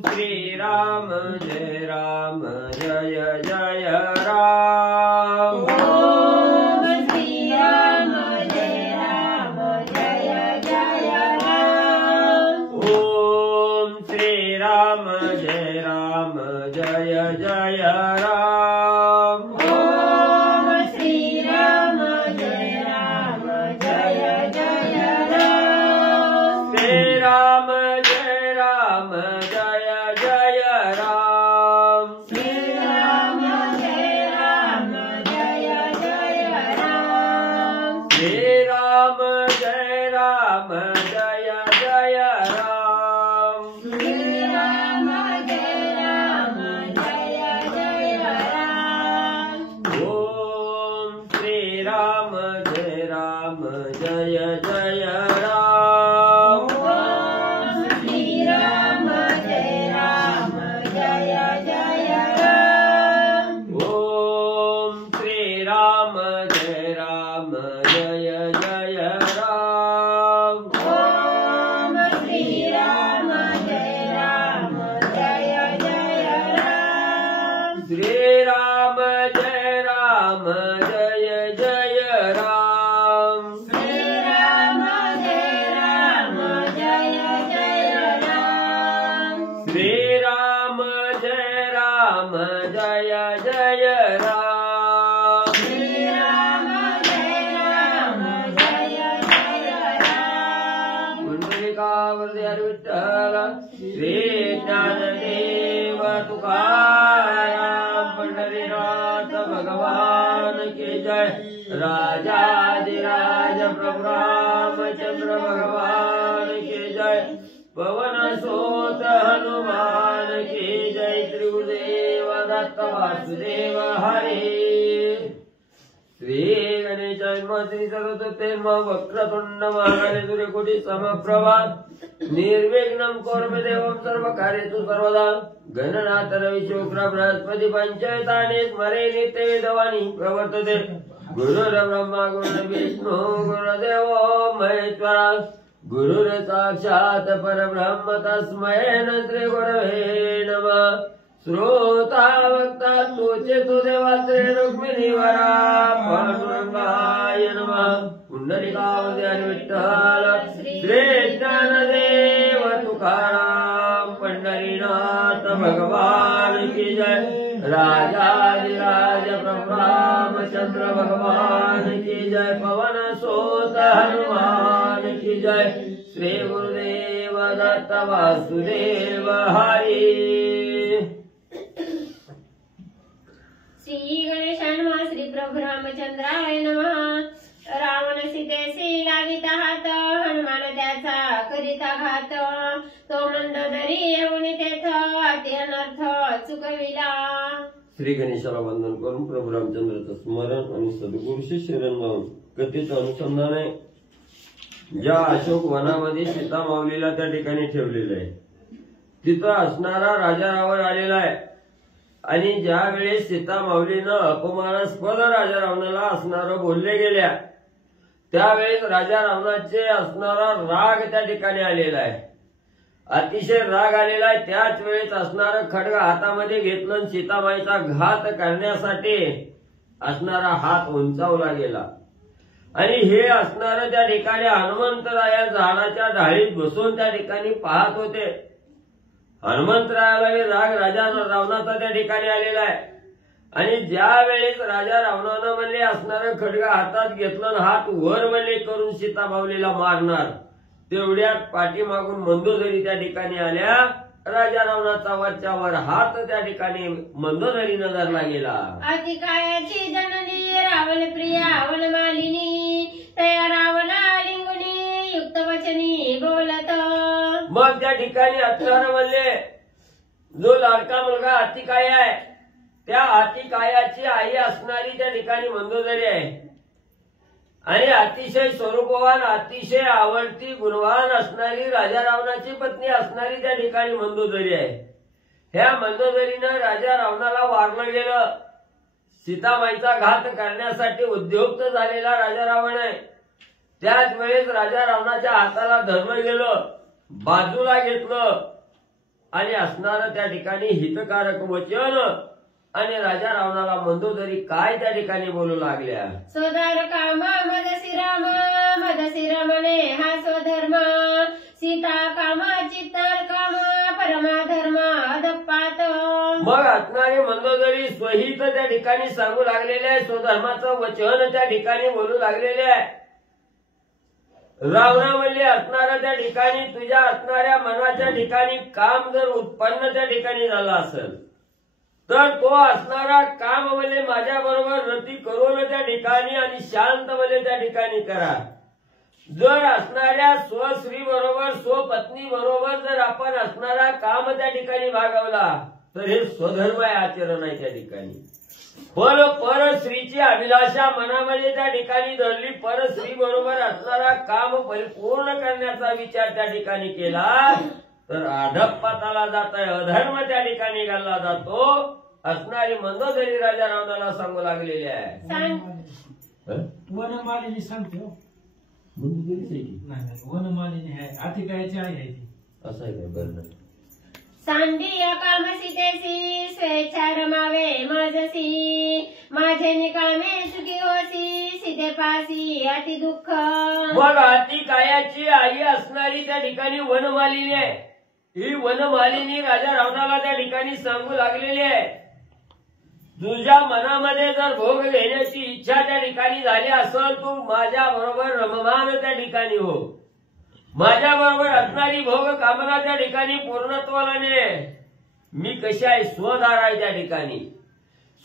श्रीराम जय राम जय जय राम। ओम श्रीराम जय राम जय जय राम। ओम श्रीराम जय राम जय जय राम। ओम श्रीराम जय राम जय जय राम। श्री राम जय राम जय जय राम। श्री राम जय राम जय जय राम। श्री राम जय राम जय जय राम। श्री राम जय राम जय जय राम। ओम श्री राम जय राम जय जय राम। ओम श्री राम जय राम जय जय राम। ओम श्री राम जय राम जय जय राम। ओम श्री राम जय राम जय जय राम। श्री राम जय राम जय जय राम। श्री राम जय राम जय जय राम। श्री राम जय राम जय जय राम। श्री राम जय राम जय जय राम। पुंडलिकावरती हरी विठ्ठल श्री ज्ञानदेव तुकाराम पंढरीनाथ भगवान की जय। राजाधिराज प्रभु रामचंद्र भगवान की जय। पवन सुत हनुमान की जय। श्री गुरुदेव दत्त वासुदेव हरी। श्री गणेश श्री सरस्वती वक्रतुंड महाकाय सूर्यकोटि समप्रभा निर्विघ्नं कुरु मे देवं सर्वकार्येषु सर्वदा। गणनाथ रवि शुक्र बृहस्पति पंचैतानि स्मरे नित्यविदवानि प्रवर्तते। गुरुर्ब्रह्मा गुरुर्विष्णु गुरुदेवो महेश्वरा। गुरुर साक्षात् परब्रह्म तस्मै श्री गुरवे नमः। श्रोता वक्ता तोचे तो देवात्रे रुक्मिणीवरा पांडुरंगाय नमः। पुंडलिकावरती हरी विठ्ठल श्री ज्ञानदेव तुकाराम पंढरीनाथ भगवान की जय। राजाधिराज प्रभु रामचंद्र भगवान की जय। पवन सुत हनुमान की जय। श्री गुरुदेव दत्त वासुदेव हरी। श्री गणेशाय नमः। श्री प्रभु रामचंद्राय नमः। रावण सीतेसी लाविता हात हनुमान त्याचा करिता घात। तो मंदोदरी येऊन तेथ अति अनर्थ चुकविला। श्री गणेशाला वंदन करून प्रभू रामचंद्राचं स्मरण आणि सद्गुरूशी शरण जाऊन कथेचं अनुसंधान आहे। ज्या अशोक वनामध्ये सीता माऊलीला त्या ठिकाणी ठेवलेलं आहे तिथं असणारा राजा रावण आलेला आहे आणि ज्या वेळेस सीता माऊलीनं अपमानास्पद राजा रावणाला असणारं बोलले गेल्या त्यावेळेस राजा रावणाचे असणारा राग त्या ठिकाणी आलेला आहे। अतिशय राग आलेला आहे। त्याच वेळेस असणारं खड्ग हातामध्ये घेतलं आणि सीतामाईचा घात करण्यासाठी असणारा हात उंचावला गेला आणि हे असणारं त्या ठिकाणी हनुमंतराया झाडाच्या ढाळीत बसून त्या ठिकाणी पाहत होते। हनुमंतरायाला राग राजा रावणाचा त्या ठिकाणी आलेला आहे आणि ज्या वेळेस राजा रावणानं म्हणले असणारं खड्ग हातात घेतलं आणि हात वर वले करून सीता माऊलीला मारणार तेवढ्यात पाठीमागून मंदोदरी त्या ठिकाणी आल्या। राजा रावणाचा वरच्या वर हात त्या ठिकाणी मंदोदरीनं धरला गेला। अतिकायाची जननी रावण प्रिया वनमालिनी तया रावणा लिंगुनी युक्त वचनी बोलत। मग त्या ठिकाणी असणारं म्हणले जो लाडका मुलगा अतिकाय आहे त्या अतिकायाची आई असणारी त्या ठिकाणी मंदोदरी आहे आणि अतिशय स्वरूपवान अतिशय आवडती गुणवान असणारी राजा रावणाची पत्नी असणारी त्या ठिकाणी मंदोदरी आहे। ह्या मंदोदरीनं राजा रावणाला मारलं गेलं। सीतामाईचा घात करण्यासाठी उद्युक्त झालेला राजा रावण आहे। त्याच वेळेस राजा रावणाच्या हाताला धरलं गेलं, बाजूला घेतलं आणि असणारं त्या ठिकाणी हितकारक वचन आणि राजा रावणाला मंदोदरी काय त्या ठिकाणी बोलू लागल्या. स्वधर काम मदसी रमणे हा स्वधर्म सीता काम चित्तर काम परमाधर्म अधपात. मग असणारे मंदोदरी स्वहित त्या ठिकाणी सांगू लागलेले आहे, स्वधर्माचं वचन त्या ठिकाणी बोलू लागलेले आहे. रावणा म्हणले असणाऱ्या त्या ठिकाणी तुझ्या असणाऱ्या मनाच्या ठिकाणी काम जर उत्पन्न त्या ठिकाणी झालं असेल तर तो असणारा काम म्हणजे माझ्या बरोबर रती करून त्या ठिकाणी आणि शांत मध्ये त्या ठिकाणी करा. जर असणाऱ्या स्वस्त्री बरोबर स्वपत्नी बरोबर जर आपण असणारा काम त्या ठिकाणी भागवला तर हे स्वधर्म आहे, आचरण आहे त्या ठिकाणी. पण परस्त्रीची अभिलाषा मनामध्ये त्या ठिकाणी धरली, परस्त्री बरोबर असणारा काम परिपूर्ण करण्याचा विचार त्या ठिकाणी केला तर अधपाताला जात आहे, अधर्म त्या ठिकाणी घालला जातो. असणारी मंदोदरी राजा रावणाला सांगू लागलेली आहे. वनमालिनी सांगतो वनमालिनी आहे अतिकायची आहे ती असं आहे काय. बरं सांडिया काम सीतेसी स्वेच्छा रमावे मजसी माझे निकामे सुखी होसी सीतेपासी अति दुःख. मग अति कायाची आई असणारी त्या ठिकाणी वनमालिनी आहे. ही वनमालिनी राजा रावणाला त्या ठिकाणी सांगू लागलेली आहे, तुझ्या मनामध्ये जर भोग घेण्याची इच्छा त्या ठिकाणी झाली असेल तू माझ्या बरोबर रममान त्या ठिकाणी हो. माझ्या बरोबर असणारी भोग कामना त्या ठिकाणी पूर्णत्वाला ने. मी कशी आहे, स्वधार आहे त्या ठिकाणी.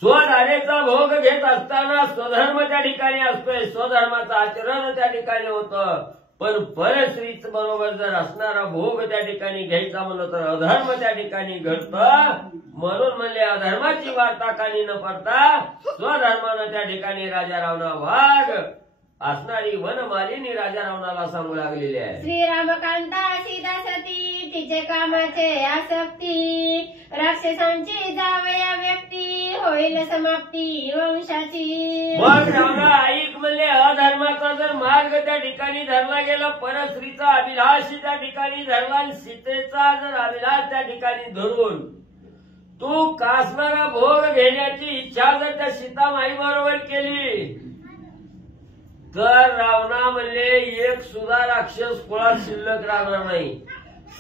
स्वधारेचा भोग घेत असताना स्वधर्म त्या ठिकाणी असतोय, स्वधर्माचं आचरण त्या ठिकाणी होतं. पण परस्त्रीच बरोबर जर असणारा भोग त्या ठिकाणी घ्यायचा म्हणलं तर अधर्म त्या ठिकाणी घडतं. म्हणून म्हणले अधर्माची वार्ता कानी न पडता स्वधर्मानं त्या ठिकाणी राजा रावणा वाघ असणारी वनमालिनी राजा रावणाला सांगू लागलेली आहे. श्रीरामकांता सीता सती तिचे कामाचे आसक्ती राक्षसांची जावया व्यक्ती होईल समाप्ती वंशाची. मग रावणा ऐक म्हणले अधर्माचा जर मार्ग त्या ठिकाणी धरला गेला, परस्त्रीचा अभिलाष त्या ठिकाणी धरला आणि सीतेचा जर अभिलाष त्या ठिकाणी धरून तू कासणारा भोग घेण्याची इच्छा जर त्या सीतामाई बरोबर केली तर रावणा म्हणले एक सुद्धा राक्षस कुळात शिल्लक राहणार नाही.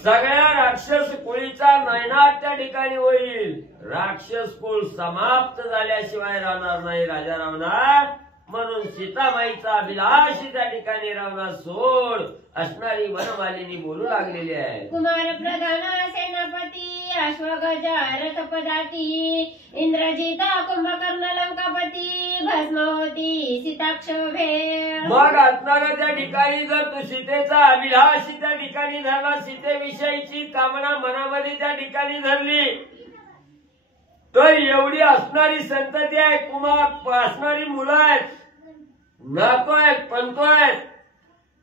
सगळ्या राक्षस कुळीचा नायनाट त्या ठिकाणी होईल. राक्षस कुळ समाप्त झाल्याशिवाय राहणार नाही राजा रावणा. म्हणून सीतामाईचा अभिलाष त्या ठिकाणी रावणा सोड असणारी वनमालिनी बोलू लागलेली आहे. कुमार प्रधान सेनापती अश्वगजा रथपदाती इंद्रजिता कुंभकर्ण लंकापती भस्म होती सीताक्षोभे. मग असणाऱ्या त्या ठिकाणी जर तू सीतेचा अभिलाष त्या ठिकाणी धरला, सीतेविषयीची कामना मनामध्ये त्या ठिकाणी धरली तर एवढी असणारी संतती आहे, कुमार असणारी मुलं आहेत, नातो आहेत, पंतो आहेत,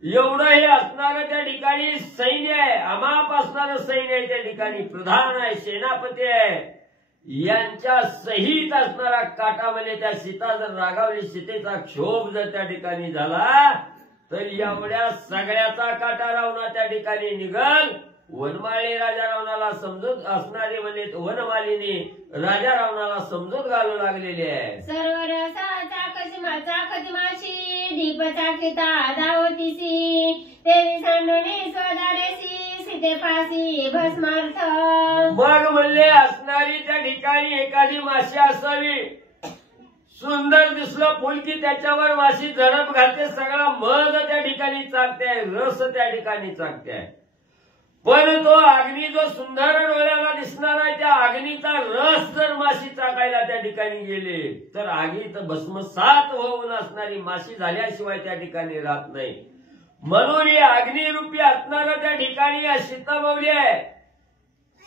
एवढं हे असणारं त्या ठिकाणी सैन्य आहे, अमाप असणारं सैन्य आहे त्या ठिकाणी. प्रधान आहे, सेनापती आहे, यांच्या सहित असणारा काटामध्ये त्या सीता जर रागावली, सीतेचा क्षोभ जर त्या ठिकाणी झाला तर एवढ्या सगळ्याचा काटा रावणा त्या ठिकाणी निघल. वनमाळी राजा रावणाला समजूत असणारे म्हणजे वनमालिनी राजा रावणाला समजूत घालू लागलेली आहे. सर्व रसाचा खजिमाशी दीप चाकिता दावतीसी तेवी सांडणे स्वदारेसी सीतेपासी भस्मार्थ. मग म्हणले असणारी त्या ठिकाणी एखादी माशी असावी, सुंदर दिसलं फुल की त्याच्यावर माशी झडप घालते, सगळा मध त्या ठिकाणी चाकते, रस त्या ठिकाणी चाकते. पण तो अग्नी जो सुंदर डोळ्याला दिसणार आहे त्या अग्नीचा रस जर माशी चाकायला त्या ठिकाणी गेले तर आगीत भस्मसात होऊन असणारी माशी झाल्याशिवाय त्या ठिकाणी राहत नाही. म्हणून ही अग्निरूपी असणारा त्या ठिकाणी या सीतामाऊली आहे.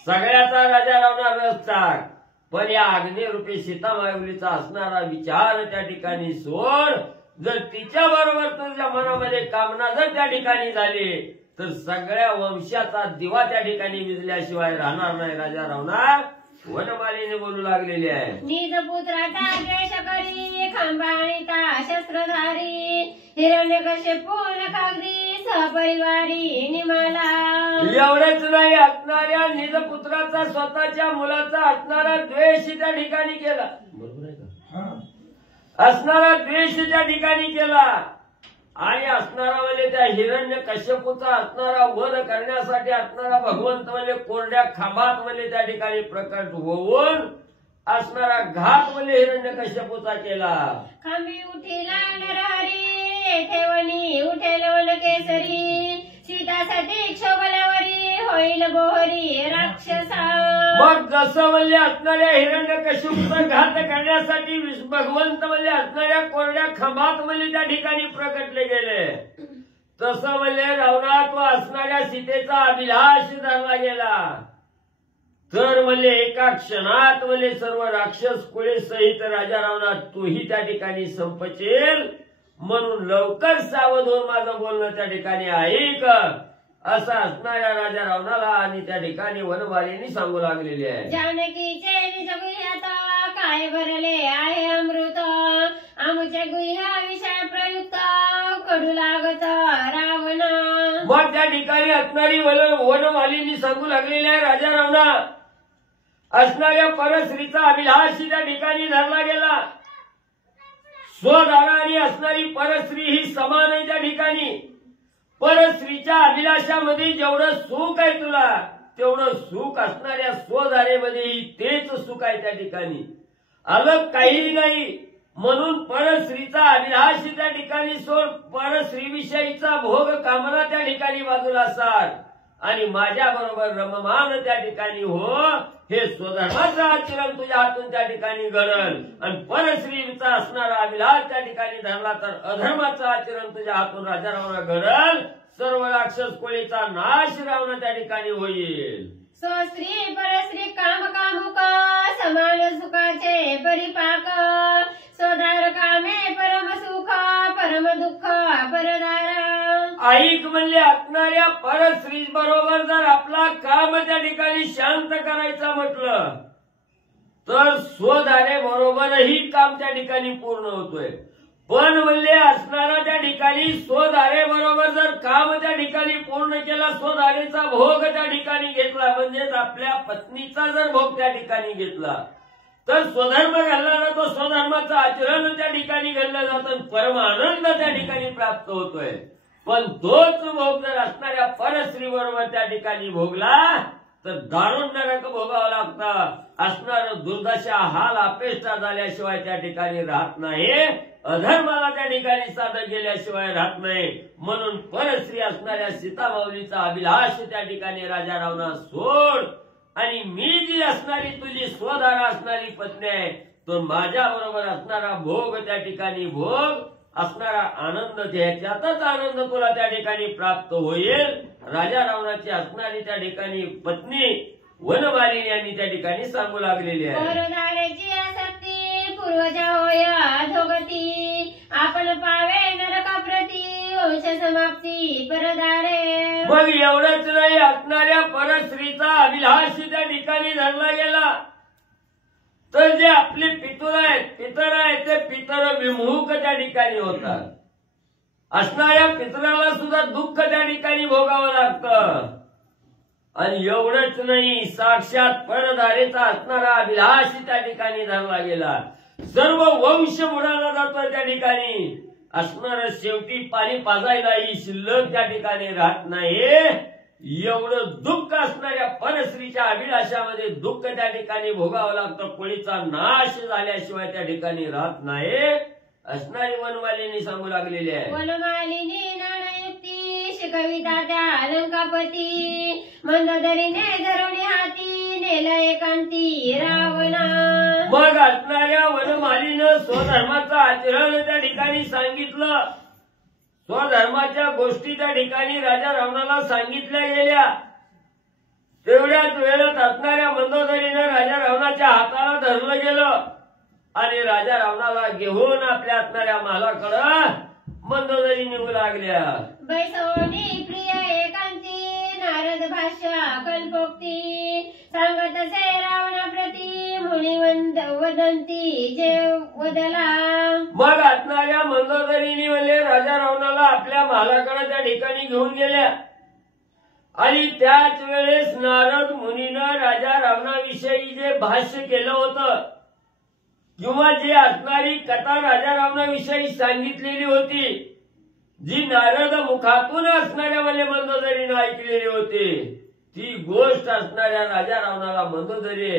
सगळ्याचा राजा रावणा रस चाक, पण या अग्निरूपी सीतामाऊलीचा असणारा विचार त्या ठिकाणी सोड. जर तिच्या बरोबर तुझ्या मनामध्ये कामना जर त्या ठिकाणी झाली तर सगळ्या वंशाचा दिवा त्या ठिकाणी विजल्याशिवाय राहणार नाही राजा रावणा. वनमालीने बोलू लागलेली आहे. निज पुत्राचा द्वेष करी खांबाणिता शस्त्रधारी हिरण्यकश्यपू नखाग्री सहपरिवारी निमाला. एवढंच नाही, असणाऱ्या निजपुत्राचा स्वतःच्या मुलाचा असणारा द्वेष त्या ठिकाणी केला. बरोबर आहे का? हाँ असणारा द्वेष त्या ठिकाणी केला आणि असणारा म्हणजे त्या हिरण्य कश्यपूचा असणारा वध करण्यासाठी असणारा भगवंत म्हणजे कोरड्या खांबात म्हणजे त्या ठिकाणी प्रकट होऊन असणारा घात म्हणजे हिरण्य कश्यपूचा केला. खांबी उठिला नरहरी ठेवणी उठेल वन केसरी. सीता सती क्षोभल्यावरी होईल बोहरी राक्षसा. मग जसं म्हणजे असणाऱ्या हिरण्य कश्यपूचा घात करण्यासाठी भगवंत म्हणजे असणाऱ्या कोरड्या खांबात म्हणजे त्या ठिकाणी प्रकटले गेले, तसं म्हणजे रावणात व असणाऱ्या सीतेचा अभिलाष धरला गेला. तर म्हणजे एका क्षणात म्हणजे सर्व राक्षस कुळे सहित राजा रावणात तोही त्या ठिकाणी संपचेल, म्हणून लवकर सावध होऊन माझं बोलणं त्या ठिकाणी ऐक, असं असणाऱ्या राजा रावणाला आणि त्या ठिकाणी वनमालीनी सांगू लागलेली आहे. जानकीचे निज गुह्यात काय भरले आहे अमृत. आमुच्या गुह्या विषय प्रयुक्त कडू लागत रावणा. मग त्या ठिकाणी असणारी वनमालीनी सांगू लागलेली आहे, राजा रावणा असणाऱ्या परस्त्रीचा अभिलाष त्या ठिकाणी धरला गेला. स्वदाराने असणारी परस्त्री ही समान आहे त्या ठिकाणी. परस्त्रीच्या अभिलाषामध्ये जेवढं सुख आहे तुला, तेवढं सुख असणाऱ्या स्वदारेमध्येही तेच सुख आहे त्या ठिकाणी, अलग काही नाही. म्हणून परस्त्रीचा अभिलाष त्या ठिकाणी सोड, परस्त्रीविषयीचा भोग कामना त्या ठिकाणी बाजूला सार आणि माझ्या बरोबर रममान त्या ठिकाणी हो. हे स्वधर्माचं आचरण तुझ्या हातून त्या ठिकाणी घडल आणि परस्त्रीचा असणारा अभिलाष त्या ठिकाणी धरला तर अधर्माचं आचरण तुझ्या हातून राजा रावणा घडल. सर्व राक्षस कोळीचा नाश रावणा त्या ठिकाणी होईल. स्वस्त्री परस्त्री काम कामुक समान सुखाचे परिपाक. स्वदार कामे परम सुख परम दुःख परदार. ऐक म्हणजे असणाऱ्या परस्त्री बरोबर जर आपला काम त्या ठिकाणी शांत करायचं म्हटलं तर स्वदारे बरोबरही काम त्या ठिकाणी पूर्ण होतोय. पण म्हणजे असणारा त्या ठिकाणी स्वदारे बरोबर जर काम त्या ठिकाणी पूर्ण केला, स्वदारेचा भोग त्या ठिकाणी घेतला, म्हणजेच आपल्या पत्नीचा जर भोग त्या ठिकाणी घेतला तर स्वधर्म घडला तो स्वधर्माचं आचरण त्या ठिकाणी घडलं जातं, परम आनंद त्या ठिकाणी प्राप्त होतोय. पण तोच भोग जर असणाऱ्या परस्त्री बरोबर त्या ठिकाणी भोगला तर दारुण नरक भोगावं लागतं. असणार दुर्दशा हाल अपेष्टा झाल्याशिवाय त्या ठिकाणी राहत नाही, अधर्माला त्या ठिकाणी साधं गेल्याशिवाय राहत नाही. म्हणून परस्त्री असणाऱ्या सीतामाऊलीचा अभिलाष त्या ठिकाणी राजा रावणा सोड आणि मी जी असणारी तुझी स्वदारा असणारी पत्नी आहे तो माझ्या बरोबर असणारा भोग त्या ठिकाणी भोग, असणारा आनंद त्याच्यातच आनंद तुला त्या ठिकाणी प्राप्त होईल. राजा रावणाची असणारी त्या ठिकाणी पत्नी वनमालिनी यांनी त्या ठिकाणी सांगू लागलेली आहे. परदाराची आसक्ती पूर्वजा होय अधोगती. आपण पावे नरकाप्रती वंश समाप्ती परदारे. मग एवढंच नाही, असणाऱ्या परस्त्रीचा अभिलाष त्या ठिकाणी धरला गेला तर जे आपले पितर आहेत ते पितर विमुख त्या ठिकाणी होतात. असणाऱ्या पितराला सुद्धा दुःख त्या ठिकाणी भोगावं लागतं. आणि एवढंच नाही, साक्षात परदारेचा असणारा अभिलाष त्या ठिकाणी धरला गेला. सर्व वंश बुडाला जातो त्या ठिकाणी. असणार शेवटी पाणी पाजायलाही शिल्लक त्या ठिकाणी राहत नाही. एवढं दुःख असणाऱ्या परस्त्रीच्या अभिलाषामध्ये दुःख त्या ठिकाणी भोगावं लागतं. कोळीचा नाश झाल्याशिवाय त्या ठिकाणी राहत नाही, असणारी वनमालिनी सांगू लागलेली आहे. वनमालिनी नानायुक्ती शिकविता त्या अलंकापती. मंदोदरीने धरुणी हाती नेला एकांती रावणा. मग असणाऱ्या वनमालीनं स्वधर्माचं आचरण त्या ठिकाणी सांगितलं. स्वधर्माच्या गोष्टी त्या ठिकाणी राजा रावणाला सांगितल्या गेल्या. तेवढ्याच वेळेत असणाऱ्या मंदोदरीनं राजा रावणाच्या हाताला धरलं गेलं आणि राजा रावणाला घेऊन आपल्या असणाऱ्या मालाकडं मंदोदरी निघू लागल्या. बैसवणी प्रिय एकांती नारद भाष्य कल्पोक्ती. सांगत से रावणा प्रती मुनी वदंती जे वदला. मग असणाऱ्या मंदोदरीने म्हणले राजा रावणाला आपल्या महालाकडे त्या ठिकाणी घेऊन गेल्या आणि त्याच वेळेस नारद मुनीनं राजा रावणाविषयी जे भाष्य केलं होतं किंवा जे असणारी कथा राजा रावणाविषयी सांगितलेली होती, जी नारद मुखातून असणाऱ्या मले मंदोदरीनं ऐकलेली होती, ती गोष्ट असणाऱ्या राजा रावणाला मंदोदरी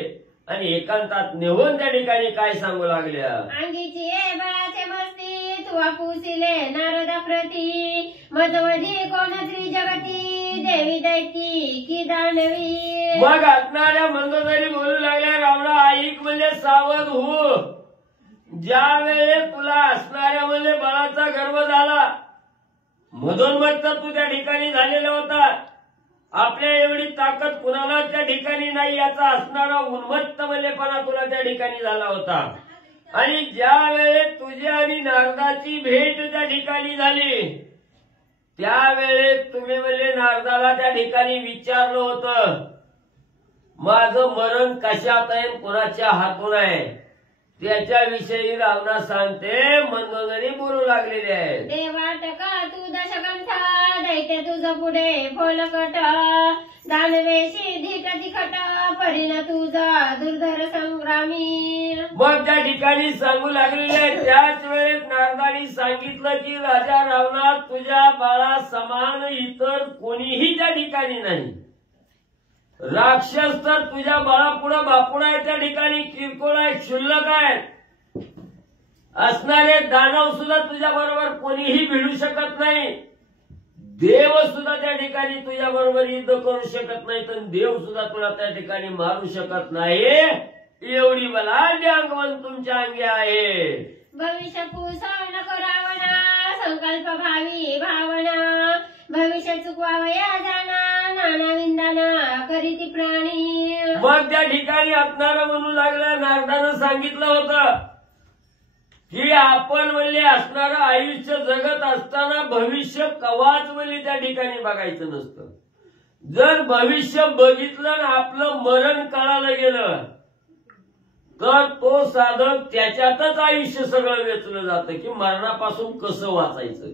आणि एकांतात नेहून त्या ठिकाणी काय सांगू लागल्या. अंगीची बळाचे मस्ती तुवा पुसिले नारदा प्रती मजवधी कोण त्रिजगती देवी दैती की दानवी. मग असणाऱ्या मंदोदरी बोलू लागल्या रावणा ऐक म्हणजे सावध हो. ज्या वेळेस तुला असणाऱ्या म्हणजे बळाचा गर्व झाला, मधोन्मत्त तू त्या ठिकाणी झालेला होता, आपल्या एवढी ताकद कुणाला त्या ठिकाणी नाही याचा असणारा उन्मत्त मलेपणा तुला त्या ठिकाणी झाला होता. आणि ज्या वेळेस तुझी आणि नारदाची भेट त्या ठिकाणी झाली, त्यावेळेस तुम्ही म्हणजे नारदाला त्या ठिकाणी विचारलं होतं माझं मरण कशात आहे कुणाच्या हातून आहे, त्याच्याविषयी रावणा सांगते मंदोदरी बोलू लागलेले आहे. देवाटका तू दशकंठ दैत्य तुझ पुढे फोलकट दानवेशी धीट तिखट परिण तुझा दुर्धर संग्रामी. मग त्या ठिकाणी सांगू लागलेले आहे. त्याच वेळेस नारदानी सांगितलं की राजा रावणा तुझ्या बाळा समान इतर कोणीही त्या ठिकाणी नाही. राक्षस तर तुझ्या बाळापुढं बापुडा आहे, त्या ठिकाणी किरकोळ आहे, क्षुल्लक आहे. असणारे दानव सुद्धा तुझ्या बरोबर कोणीही भिडू शकत नाही. देव सुद्धा त्या ठिकाणी तुझ्या बरोबर युद्ध करू शकत नाही, तर देव सुद्धा तुला त्या ठिकाणी मारू शकत नाही. एवढी बलाढ्य अंगवण तुमच्या अंगी आहे. भविष्य कुसळ नको रावणा संकल्प भावी भावना भविष्य चुकवावया जाना नाना विंदाना करीती प्राणी. मग त्या ठिकाणी असणारा म्हणू लागला नारदानं सांगितलं होतं की आपण म्हणले असणारं आयुष्य जगत असताना भविष्य कवाच म्हणले त्या ठिकाणी बघायचं नसतं. जर भविष्य बघितलं आणि आपलं मरण कळालं गेलं तर तो साधक त्याच्यातच आयुष्य सगळं वेचलं जातं की मरणापासून कसं वाचायचं.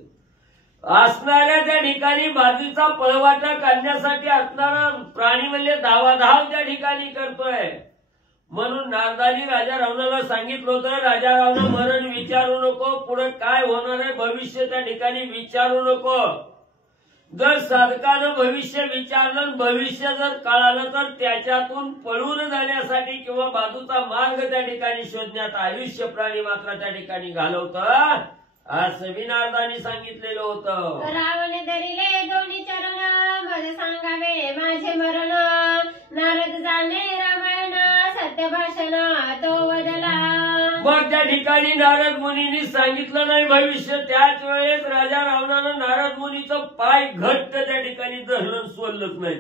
असणाऱ्या त्या ठिकाणी बाजूचा पळवाटा काढण्यासाठी असणारा प्राणी म्हणजे धावाधाव त्या ठिकाणी करतोय. म्हणून नारदानी राजा रावणाला सांगितलं होतं राजा रावणा मरण विचारू नको, पुढे काय होणार आहे भविष्य त्या ठिकाणी विचारू नको. जर साधकानं भविष्य विचारलं, भविष्य जर कळालं तर त्याच्यातून पळून जाण्यासाठी किंवा बाजूचा मार्ग त्या ठिकाणी शोधण्यात आयुष्य प्राणी मात्र त्या ठिकाणी घालवतं, असं बी नारदानी सांगितलेलं होतं. रावणे धरिले दोन्ही चरण मज सांगावे माझे मरण नारद जाणे रामायण सत्य भाषण तो वदला. मग त्या ठिकाणी नारद मुनींनी सांगितलं नाही भविष्य. त्याच वेळेस राजा रावणानं नारद मुनीचं पाय घट्ट त्या ठिकाणी धरलं, सोडलंच नाही.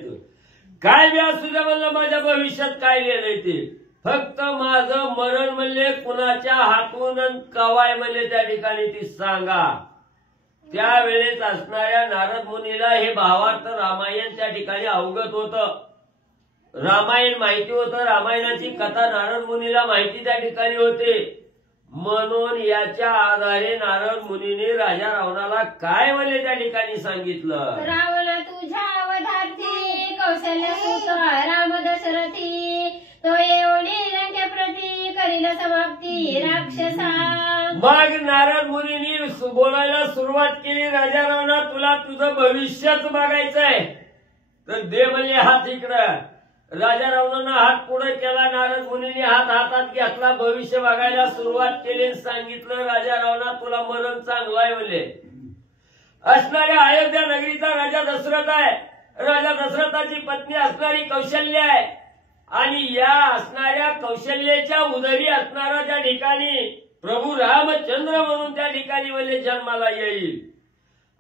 काय बी असू द्या म्हणलं माझ्या भविष्यात काय लिहिलंय ते, फक्त माझं मरण म्हणले कुणाच्या हातून कवाय म्हणले त्या ठिकाणी ती सांगा. त्यावेळेस असणाऱ्या नारद मुनीला हे भावार्थ रामायण त्या ठिकाणी अवगत होतं, रामायण माहिती होतं, रामायणाची कथा नारद मुनीला माहिती त्या ठिकाणी होते. म्हणून याच्या आधारे नारद मुनीने राजा रावणाला काय म्हणले त्या ठिकाणी सांगितलं. रावण तुझ्या अवधार्थी कौशल्य सुत राम दशरथी तो येऊनी लंकेप्रती करील समाप्ती राक्षसा. मग नारद मुनींनी बोलायला सुरुवात केली. राजा रावणा तुला तुझं भविष्यच बघायचंय तर दे म्हणजे हात इकडं. राजा रावणानं हात पुढे केला, नारद मुनींनी हात हातात घेतला, भविष्य बघायला सुरुवात केली. सांगितलं राजा रावणा तुला मरण चांगलं आहे म्हणले. असणाऱ्या अयोध्या नगरीचा राजा दशरथ आहे, राजा दशरथाची पत्नी असणारी कौशल्य आहे आणि या असणाऱ्या कौशल्याच्या उदरी असणारा त्या ठिकाणी प्रभू रामचंद्र म्हणून त्या ठिकाणी म्हणजे जन्माला येईल.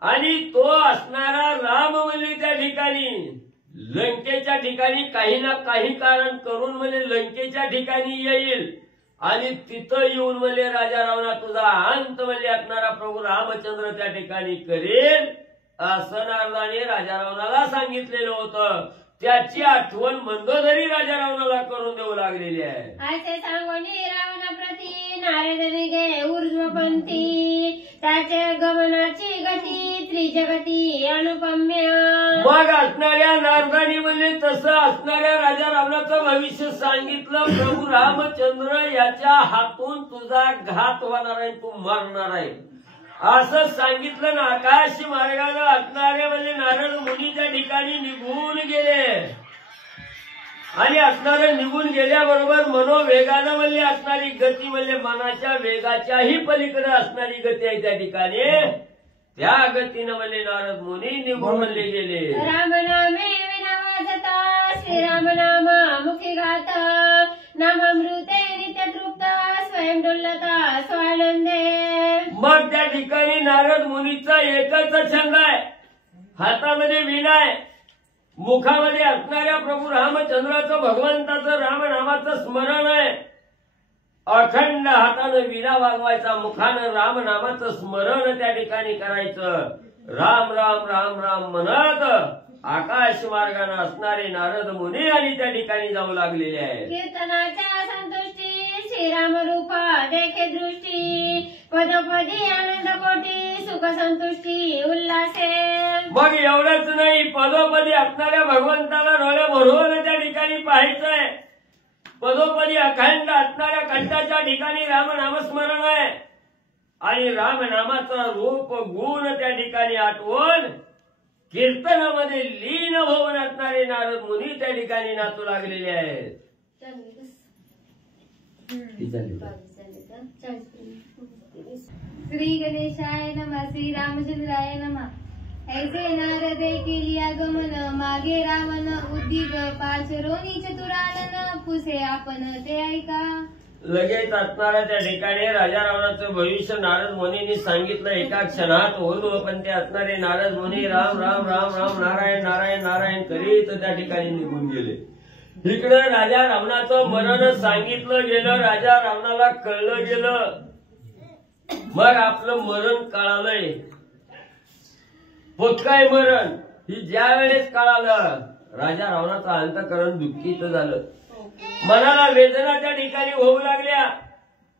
आणि तो असणारा राम म्हणजे त्या ठिकाणी लंकेच्या ठिकाणी काही ना काही कारण करून म्हणजे लंकेच्या ठिकाणी येईल आणि तिथं येऊन म्हणजे राजा रावणा तुझा अंत म्हणजे असणारा प्रभू रामचंद्र त्या ठिकाणी करेल, असं नारदाने राजा रावणाला सांगितलेलं होतं. त्याची आठवण मंदोदरी राजा रावणाला करून देऊ लागली. लागलेली आहे. असे सांगून रावण प्रती नारद निघे ऊर्ध्वपंथी त्याचे गमनाची गती त्रिजगती अनुपम्य. मग असणाऱ्या नारदानी म्हणजे तसं असणाऱ्या राजा रावणाचं भविष्य सांगितलं. प्रभू रामचंद्र याच्या हातून तुझा घात होणार आहे, तू मरणार आहे असं सांगितलं ना. आकाश मार्गाने असणारे म्हणजे नारद मुनी त्या ठिकाणी निघून गेले आणि असणारे निघून गेल्याबरोबर मनोवेगानं म्हणजे असणारी गती म्हणजे मनाच्या वेगाच्याही पलीकडे असणारी गती आहे त्या ठिकाणी. त्या गतीनं म्हणजे नारद मुनी निघून म्हणले गेले. रामनामे विनावाजता श्रीराम नाम मुखी गात नामामृते नित्य तृप्त स्वयं डुल्लता स्वानंदे. मग त्या ठिकाणी नारद मुनीचा एकच छंद आहे, हातामध्ये वीणा आहे, मुखामध्ये असणाऱ्या प्रभू रामचंद्राचं भगवंताचं रामनामाचं स्मरण आहे. अखंड हातानं वीणा वाजवायचा, मुखानं रामनामाचं स्मरण त्या ठिकाणी करायचं. राम राम राम राम म्हणत आकाश मार्गाने असणारे नारद मुनी आणि त्या ठिकाणी जाऊ लागलेले आहे. कीर्तनाच्या संतुष्टी श्रीराम रूप देखे दृष्टी पदोपदी आनंद कोटी सुख संतुष्टी उल्हासे. मग एवढंच नाही, पदोपदी असणाऱ्या भगवंताला डोळे भरून त्या ठिकाणी पाहायचंय. पदोपदी अखंड असणाऱ्या कंठाच्या ठिकाणी रामनामस्मरण आहे आणि रामनामाचं रूप गुण त्या ठिकाणी आठवून कीर्तनामध्ये लीन होऊन असणारे नारद मुनी त्या ठिकाणी नाचू लागलेले आहेत. श्री गणेशाय नमः श्री रामचंद्राय नमः. ऐसे नारदे केली आगमन मागे रावण उद्दिग पाचरोनी चतुरानन पुसे आपण ते ऐका. लगेच असणाऱ्या त्या ठिकाणी राजा रावणाचं भविष्य नारद मुनींनी सांगितलं. एका क्षणात होऊन पण ते असणारे नारद मुनी राम राम राम राम नारायण नारायण नारायण करीत त्या ठिकाणी निघून गेले. इकडं राजा रावणाचं मरण सांगितलं गेलं, राजा रावणाला कळलं गेलं. मग आपलं मरण कळालंय, काय मरण ही ज्या वेळेस कळालं राजा रावणाचं अंतःकरण दुःखित झालं. मनाला वेदना त्या ठिकाणी होऊ लागल्या,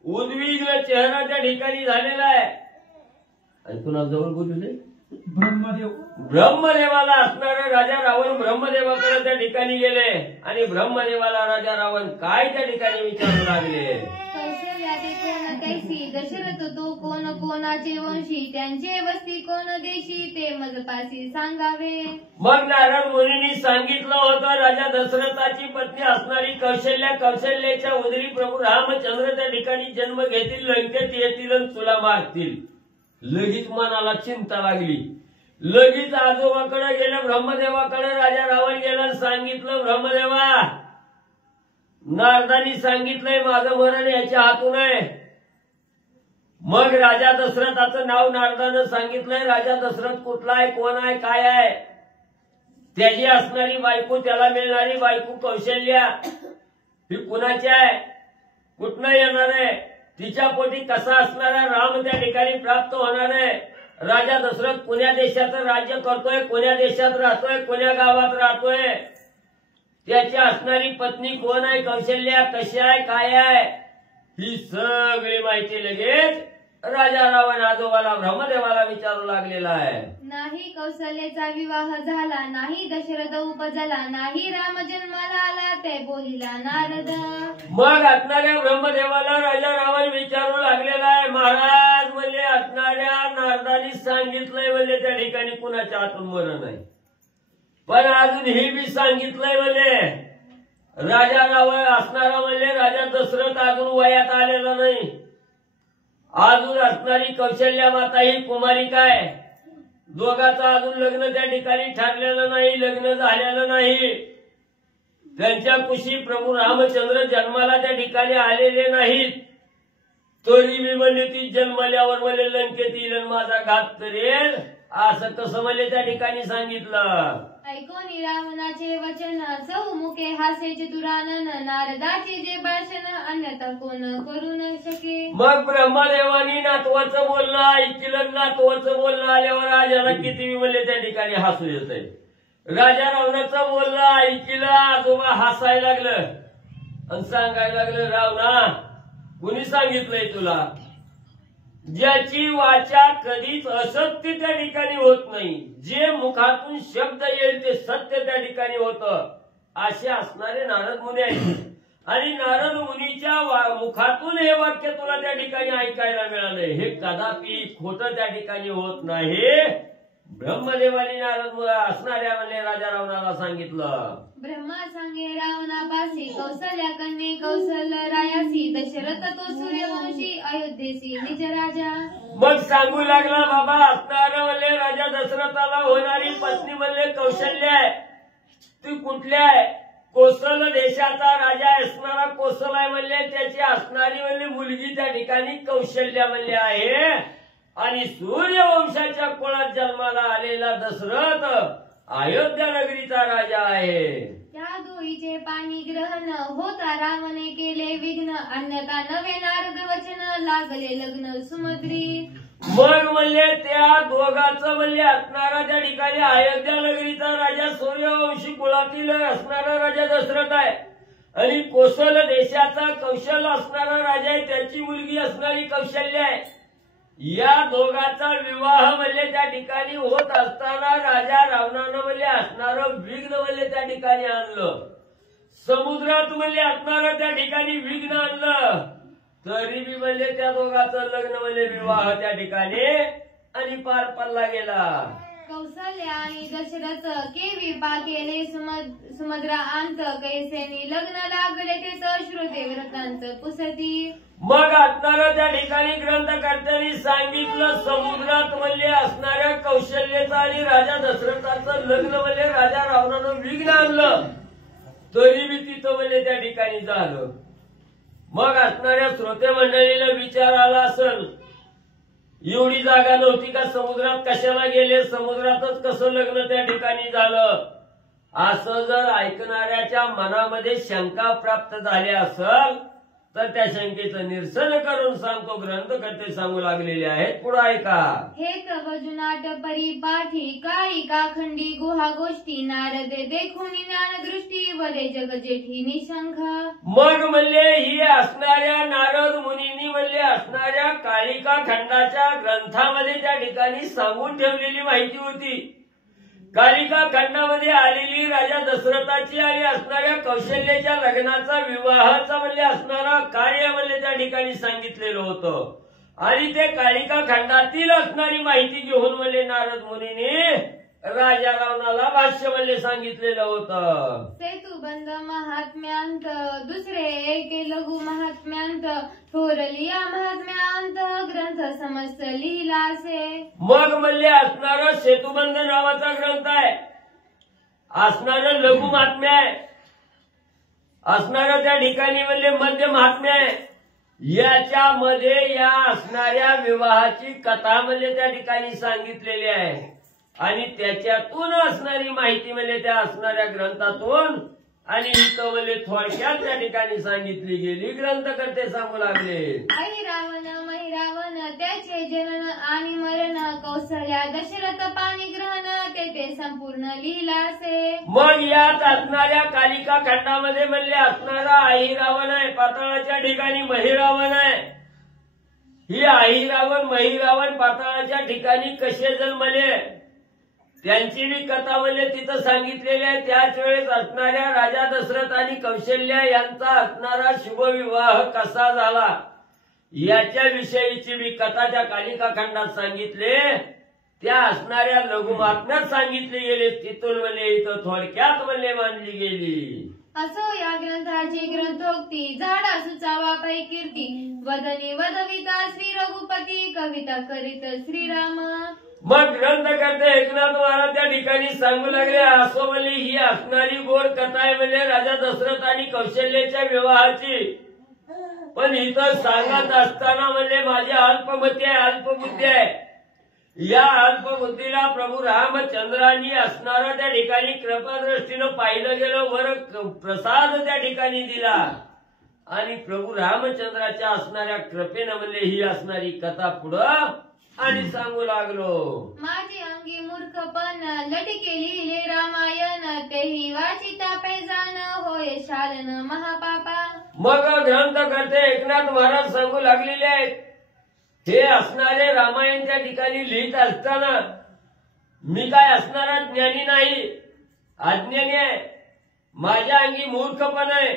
उद्विग्न चेहरा त्या ठिकाणी झालेला आहे. आणि पुन्हा जवळ बोलले ब्रह्मदेव ब्रह्मदेवाला असणारे राजा रावण ब्रह्मदेवाकडे त्या ठिकाणी गेले आणि ब्रह्मदेवाला राजा रावण काय त्या ठिकाणी विचारू लागले. कौशल्याते कोण कैसी दशरथ तो कोण कोणाचे वंशी त्यांचे वस्ती कोण देशी ते मजपासी सांगावे. मग नारद मुनींनी सांगितलं होतं राजा दशरथाची पत्नी असणारी कौशल्या, कौशल्याच्या उदरी प्रभू रामचंद्र त्या ठिकाणी जन्म घेतील, लंकेत येतील आणि तुला मारतील. लगेच मनाला चिंता लागली. लगेच आजोबाकडे गेलं, ब्रह्मदेवाकडे राजा रावण गेला, सांगितलं ब्रह्मदेवा नारदानी सांगितलंय माझं मरण याच्या हातून आहे. मग राजा दशरथाचं नाव नारदानं सांगितलंय. राजा दशरथ कुठला आहे, कोण आहे, काय आहे, त्याची असणारी बायको, त्याला मिळणारी बायको कौशल्या ही कुणाची आहे, कुठनं येणार आहे, तिच्या पोटी कसा असणारा राम त्या ठिकाणी प्राप्त होणार आहे. राजा दशरथ कोण्या देशाचं राज्य करतोय, कोण्या देशात राहतोय, कोण्या गावात राहतोय, त्याची असणारी पत्नी कोण आहे, कौशल्या कशी आहे, काय आहे, ही सगळी माहिती लगेच राजा रावण आजोबाला ब्रह्मदेवाला विचारू लागलेला आहे. नाही कौशल्याचा विवाह झाला, नाही दशरथ उपजला, नाही राम जन्माला आला ते बोलिला नारद. मग असणाऱ्या ब्रह्मदेवाला राजा रावण विचारू लागलेला आहे. महाराज म्हणजे असणाऱ्या नारदानी सांगितलंय म्हणजे त्या ठिकाणी कुणाच्या हातून मरण आहे, पण अजून हे बी सांगितलंय म्हणजे राजा रावण असणारा म्हणजे राजा दशरथ अजून वयात आलेला नाही. अजून असणारी कौशल्या माता ही कुमारिका आहे. दोघांचं अजून लग्न त्या ठिकाणी ठरलेलं नाही, लग्न झालेलं नाही. त्यांच्या कुशी प्रभू रामचंद्र जन्माला त्या ठिकाणी आलेले नाहीत. तरी मी म्हणजे ती जन्मल्यावर मला लंकेत येईल माझा घात करेल असं कसं मला त्या ठिकाणी सांगितलं. ऐकून रावणाचे वचन चौमुखे हास्य चतुरानन नारदाचे जे भाषण अन्यथा कोण करू न शके. मग ब्रह्मदेवानी नातवाचं बोलणं ऐकलं, नातवाचं बोलणं आल्यावर राजाला किती म्हणले त्या ठिकाणी हसू येत आहे. राजा रावणाचं बोलणं ऐकलं, आजोबा हसायला लागलं आणि सांगायला लागलं रावणा कुणी सांगितलंय तुला ज्याची वाचा कधीच असत्य त्या ठिकाणी होत नाही, जे मुखातून शब्द येईल ते सत्य त्या ठिकाणी होतं, असे असणारे नारद मुनी आहेत. आणि नारद मुनीच्या मुखातून हे वाक्य तुला त्या ठिकाणी ऐकायला मिळालंय, हे कदापि खोटं त्या ठिकाणी होत नाही. ब्रह्मदेवानी नारद असणाऱ्या म्हणले राजा रावणाला सांगितलं. ब्रह्मा सांगे रावणापासी कौसल्या कन्ये कौशल्य रायासी दशरथ तो सूर्यवंशी अयोध्येसी निज राजा. मग सांगू लागला बाबा असणारा म्हणले राजा दशरथाला होणारी पत्नी म्हणले कौशल्य आहे. ती कुठल्या आहे? कोसल देशाचा राजा असणारा कोसल आहे म्हणले, त्याची असणारी म्हणले मुलगी त्या ठिकाणी कौशल्य म्हणले आहे. आणि सूर्यवंशाच्या कुळात जन्माला आलेला दशरथ अयोध्या नगरीचा राजा आहे. त्या दोईचे पाणी ग्रहण होता रावणे केले विघ्न, अन्यथा नवे नारद वचन लागले लग्न सुमद्री. मग म्हणले त्या दोघांचं म्हणले असणारा त्या ठिकाणी अयोध्या नगरीचा राजा सूर्यवंशी कुळातील असणारा राजा दशरथ आहे. आणि कोसल देशाचा कौशल्य असणारा राजा आहे, त्याची मुलगी असणारी कौशल्य आहे. या दोघांचा विवाह म्हणले त्या ठिकाणी होत असताना राजा रावणानं म्हणले असणारं विघ्न म्हणले त्या ठिकाणी आणलं. समुद्रात म्हणले असणारं त्या ठिकाणी विघ्न आणलं, तरी बी म्हणले त्या दोघांचं लग्न म्हणले विवाह त्या ठिकाणी आणि पार पडला गेला. कौशल्य आणि दशरथ केवी पाकेले सुमद्रा अंत कैसेनी लग्न लागले ते श्रोते व्रतांत पुसती. मग असणारं त्या ठिकाणी ग्रंथकर्त्यांनी सांगितलं समुद्रात म्हणले असणाऱ्या कौशल्याचं आणि राजा दशरथाचं लग्न म्हणले राजा रावणानं विघ्न आणलं, तरी बी तिथं म्हणले त्या ठिकाणी झालं. मग असणाऱ्या श्रोते मंडळीला विचार आला असेल, एवढी जागा नव्हती का समुद्रात कशाला गेले, समुद्रातच कसं लग्न त्या ठिकाणी झालं. असं जर ऐकणाऱ्याच्या मनामध्ये शंका प्राप्त झाली असेल तर त्या शंकेचं निरसन करून सांगतो ग्रंथकर्ते सांगू लागलेले आहेत. पुढे ऐका. हे तव जुनाट परिपाठी काळिका खंडी गुहा गोष्टी नारदे देखून ज्ञान दृष्टी वदे जग जेठी निशंख. मग म्हणले ही असणाऱ्या नारद मुनींनी म्हणले असणाऱ्या काळिका खंडाच्या ग्रंथामध्ये त्या ठिकाणी सांगून ठेवलेली माहिती होती. कालिका खंडामध्ये आलेली राजा दशरथाची आणि असणाऱ्या कौशल्याच्या लग्नाचा विवाहाचा म्हणले असणारा कार्य म्हणले त्या ठिकाणी सांगितलेलं होतं. आणि ते कालिका खंडातील असणारी माहिती घेऊन म्हणले नारद मुनीने राजा रावणाला भाष्य म्हणले सांगितलेलं होतं. सेतुबंध महात्म्यांत दुसरे एके लघु महात्म्यांत थोरलिया महात्म्यांत ग्रंथ समस्त लिहिलासे. मग म्हणले असणारा सेतुबंध नावाचा ग्रंथ आहे, असणारं लघु महात्म्य आहे, असणारं त्या ठिकाणी म्हणले मध्य महात्म्य आहे. याच्यामध्ये या असणाऱ्या विवाहाची कथा म्हणले त्या ठिकाणी सांगितलेली आहे. आणि त्याच्यातून असणारी माहिती म्हणजे त्या असणाऱ्या ग्रंथातून आणि इथं म्हणजे थोडक्यात त्या ठिकाणी सांगितली गेली. ग्रंथकर्ते सांगू लागले. आई रावण महिरावण त्याचे जनन आणि मरण कौशल्या दशरथ पाणी ग्रहण ते संपूर्ण लिहिलासे. मग यात असणाऱ्या कालिका खंडामध्ये म्हणले असणारा आई रावण आहे, पाताळाच्या ठिकाणी महिरावण आहे. ही आई रावण महिरावण पाताळाच्या ठिकाणी कसे जन्मले त्यांची बी कथा म्हणजे तिथं सांगितलेली आहे. त्याच वेळेस असणाऱ्या राजा दशरथ आणि कौशल्या यांचा असणारा शुभविवाह कसा झाला याच्याविषयीची बी कथा त्या कालिका खंडात सांगितले. त्या असणाऱ्या लघुमात्म्यात सांगितले गेले, तिथून म्हणजे इथं थोडक्यात म्हणजे मांडली गेली. असो या ग्रंथाची ग्रंथोक्ती झाडा सुचावा पै कीर्ती वदनी वदविता श्री रघुपती कविता करीत श्रीराम. मग ग्रंथकर्ते एकनाथ महाराज त्या ठिकाणी सांगू लागले असो म्हणले ही असणारी गोड कथा आहे म्हणजे राजा दशरथ आणि कौशल्याच्या विवाहाची. पण इथं सांगत असताना म्हणजे माझी अल्पमती आहे, अल्पबुद्धी आहे. या अल्पबुद्धीला प्रभू रामचंद्रांनी असणारा त्या ठिकाणी कृपादृष्टीनं पाहिलं गेलं, वर प्रसाद त्या ठिकाणी दिला आणि प्रभू रामचंद्राच्या असणाऱ्या कृपेनं म्हणजे ही असणारी कथा पुढं आणि सांगू लागलो. माझी अंगी मूर्खपण लटके लिहिले रामायण तेही वाचिता पैजान होय शालन महापापा. मग ग्रंथकर्ते एकनाथ महाराज सांगू लागलेले आहेत, हे असणारे रामायणच्या ठिकाणी लिहित असताना मी काय असणारा ज्ञानी नाही, अज्ञानी आहे, माझ्या अंगी मूर्खपण आहे,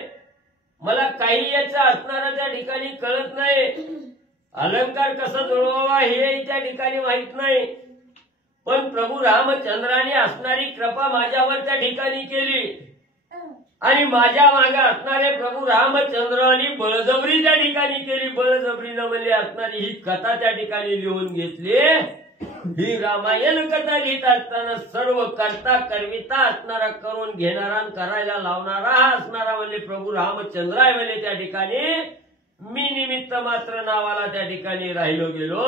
मला काही याचं असणारा त्या ठिकाणी कळत नाही, अलंकार कसा जुळवावा हे त्या ठिकाणी माहित नाही, पण प्रभू रामचंद्राने असणारी कृपा माझ्यावर त्या ठिकाणी केली आणि माझ्या मागे असणारे प्रभू रामचंद्राने बळजबरी त्या ठिकाणी केली, बळजबरीनं म्हणजे असणारी ही कथा त्या ठिकाणी लिहून घेतली। ही रामायण कथा लिहित असताना सर्व करता करविता असणारा, करून घेणारा करायला लावणारा हा असणारा म्हणजे प्रभू रामचंद्र आहे म्हणजे त्या ठिकाणी मी निमित्त मात्र नावाला त्या ठिकाणी राहिलो गेलो।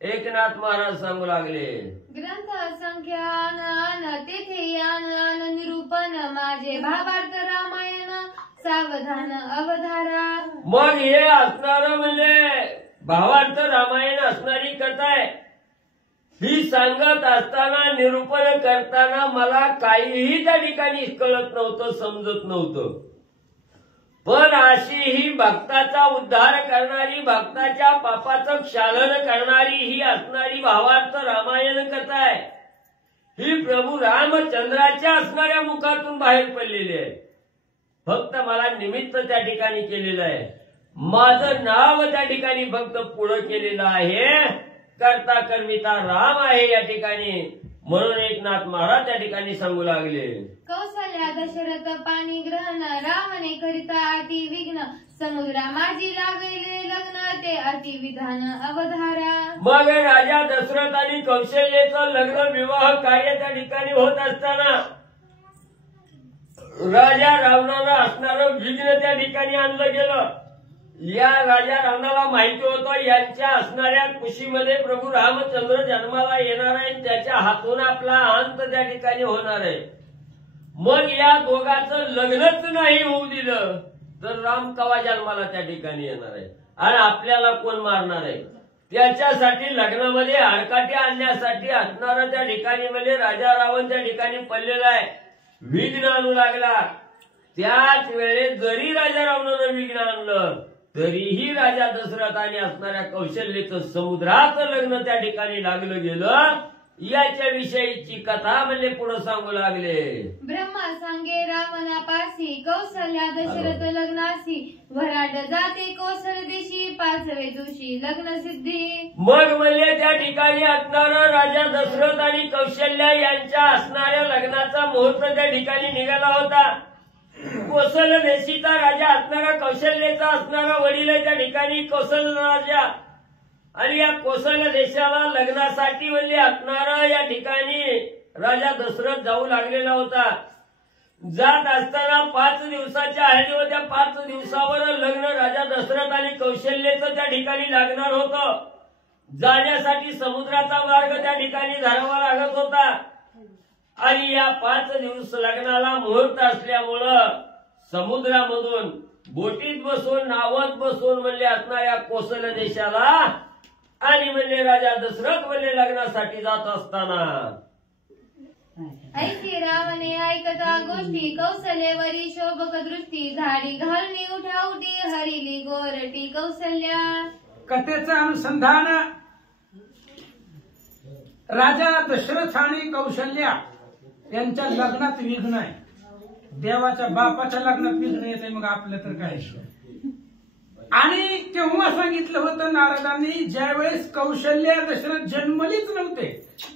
एकनाथ महाराज सांगू लागले, ग्रंथ संख्यान तेथे यान निरूपण माझे भावार्थ रामायण सावधान अवधारा। मग हे असणारं म्हणजे भावार्थ रामायण असणारी कथा आहे। ही सांगत असताना, निरूपण करताना मला काहीही त्या ठिकाणी कळत नव्हतं, समजत नव्हतं, पण अशी ही भक्ताचा उद्धार करणारी, भक्ताच्या पापाचं क्षालन करणारी ही असणारी भावार्थ रामायण कथा आहे। ही प्रभू रामचंद्राच्या असणाऱ्या मुखातून बाहेर पडलेली आहे। फक्त मला निमित्त त्या ठिकाणी केलेलं आहे, माझं नाव त्या ठिकाणी फक्त पुढं केलेलं आहे, करता कर्मिता राम आहे या ठिकाणी। म्हणून एकनाथ महाराज त्या ठिकाणी सांगू लागले, कौशल्या दशरथ पाणी ग्रहण रामने करिता अति विघ्न समुद्रा माझी लागले लग्न ते अति विधान अवधारा। मग राजा दशरथ आणि कौशल्याचं लग्न विवाह कार्य त्या ठिकाणी होत असताना राजा रावणाला असणारं विघ्न त्या ठिकाणी आणलं गेलं। या राजा रावणाला माहिती होतं यांच्या असणाऱ्या कुशीमध्ये प्रभू रामचंद्र जन्माला येणार आहे, त्याच्या हातून आपला अंत त्या ठिकाणी होणार आहे। मग या दोघांचं लग्नच नाही होऊ दिलं तर राम कवा जन्माला त्या ठिकाणी येणार आहे आणि आपल्याला कोण मारणार आहे। त्याच्यासाठी लग्नामध्ये हरकाटी आणण्यासाठी असणारं त्या ठिकाणी म्हणजे राजा रावण त्या ठिकाणी पडलेला आहे, विघ्न आणू लागला। त्याच वेळेस जरी राजा रावणानं विघ्न आणलं तरीही राजा दशरथाने असणाऱ्या कौशल्याचं समुद्राचं लग्न त्या ठिकाणी लागलं गेलं। याच्या विषयीची कथा म्हणजे पुढे सांगू लागले, ब्रह्मा सांगे रावणापासी कौशल्या दशरथ लग्नासी वराड जाते कौशल देशी पाचवे दिवशी लग्न सिद्धी। मग म्हणजे त्या ठिकाणी असणारं राजा दशरथ आणि कौशल्या यांच्या असणाऱ्या लग्नाचा मुहूर्त त्या ठिकाणी निघाला होता। कौशल देशीचा राजा असणारा, कौशल्याचा असणारा वडील आहे त्या ठिकाणी कौशल राजा, आणि या कौशल देशाला लग्नासाठी म्हणजे असणारा या ठिकाणी राजा दशरथ जाऊ लागलेला होता। जात असताना 5 दिवसाच्या हळदी होत्या, 5 दिवसावर लग्न राजा दशरथ आणि कौशल्याचं त्या ठिकाणी लागणार होतं। जाण्यासाठी समुद्राचा मार्ग त्या ठिकाणी धरावा लागत होता आणि या 5 दिवस लग्नाला मुहूर्त असल्यामुळं समुद्रामधून बोटीत बसून, नावात बसून म्हणजे असणाऱ्या कौशल देशाला आणि म्हणजे राजा दशरथ म्हणजे लग्नासाठी जात असताना ऐसे रावणे ऐकता गोष्टी कौशल्यवरी शोभक दृष्टी झाडी घालणी उठावटी हरिली गोरटी कौशल्या। कथेचं अनुसंधान राजा दशरथ आणि कौशल्या यांच्या लग्नात विघ्न आहे। देवाच्या बापाच्या लग्नात विघ्न येते, मग आपलं तर काय। आणि तेव्हा सांगितलं होतं नारदांनी, ज्यावेळेस कौशल्या दशरथ जन्मलीच नव्हते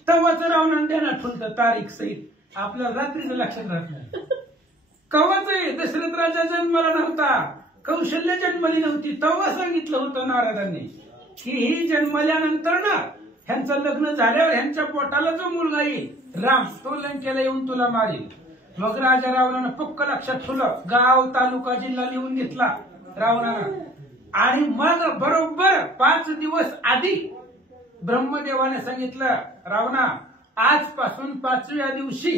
तेव्हाच रावणाने ध्यानात ठेवलं तारीख सहित। आपल्या रात्रीचं लक्षात राहत नाही कवाच आहे, दशरथ राजा जन्माला नव्हता, कौशल्य जन्मली नव्हती, तेव्हा सांगितलं होतं नारदांनी की ही जन्मल्यानंतर ना ह्यांचं लग्न झाल्यावर ह्यांच्या पोटाला जो मुलगा येईल राम, तो लंकेला येऊन तुला मारेल। मग राजा रावणानं पक्क लक्षात ठेवलं, गाव तालुका जिल्हा लिहून घेतला रावणानं। आणि मग बरोबर 5 दिवस आधी ब्रह्मदेवाने सांगितलं, रावणा आजपासून 5व्या दिवशी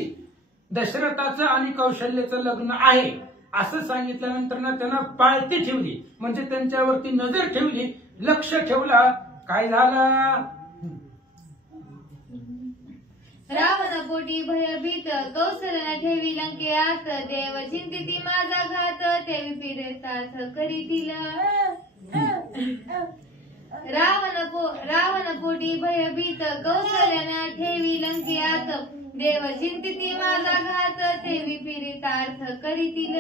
दशरथाचं आणि कौशल्याचं लग्न आहे असं सांगितल्यानंतर ना त्यांना पाळती ठेवली, म्हणजे त्यांच्यावरती नजर ठेवली, लक्ष ठेवलं। काय झालं, रावण पोटी भयभीत कौशल्य ठेवी लंकेत देव चिंतिती माझा घात ते फिरतात करीतील रावण पोटी भयभीत कौशल्य ठेवी लंकेत देव चिंतिती माझा घात ते फिरतात करीतील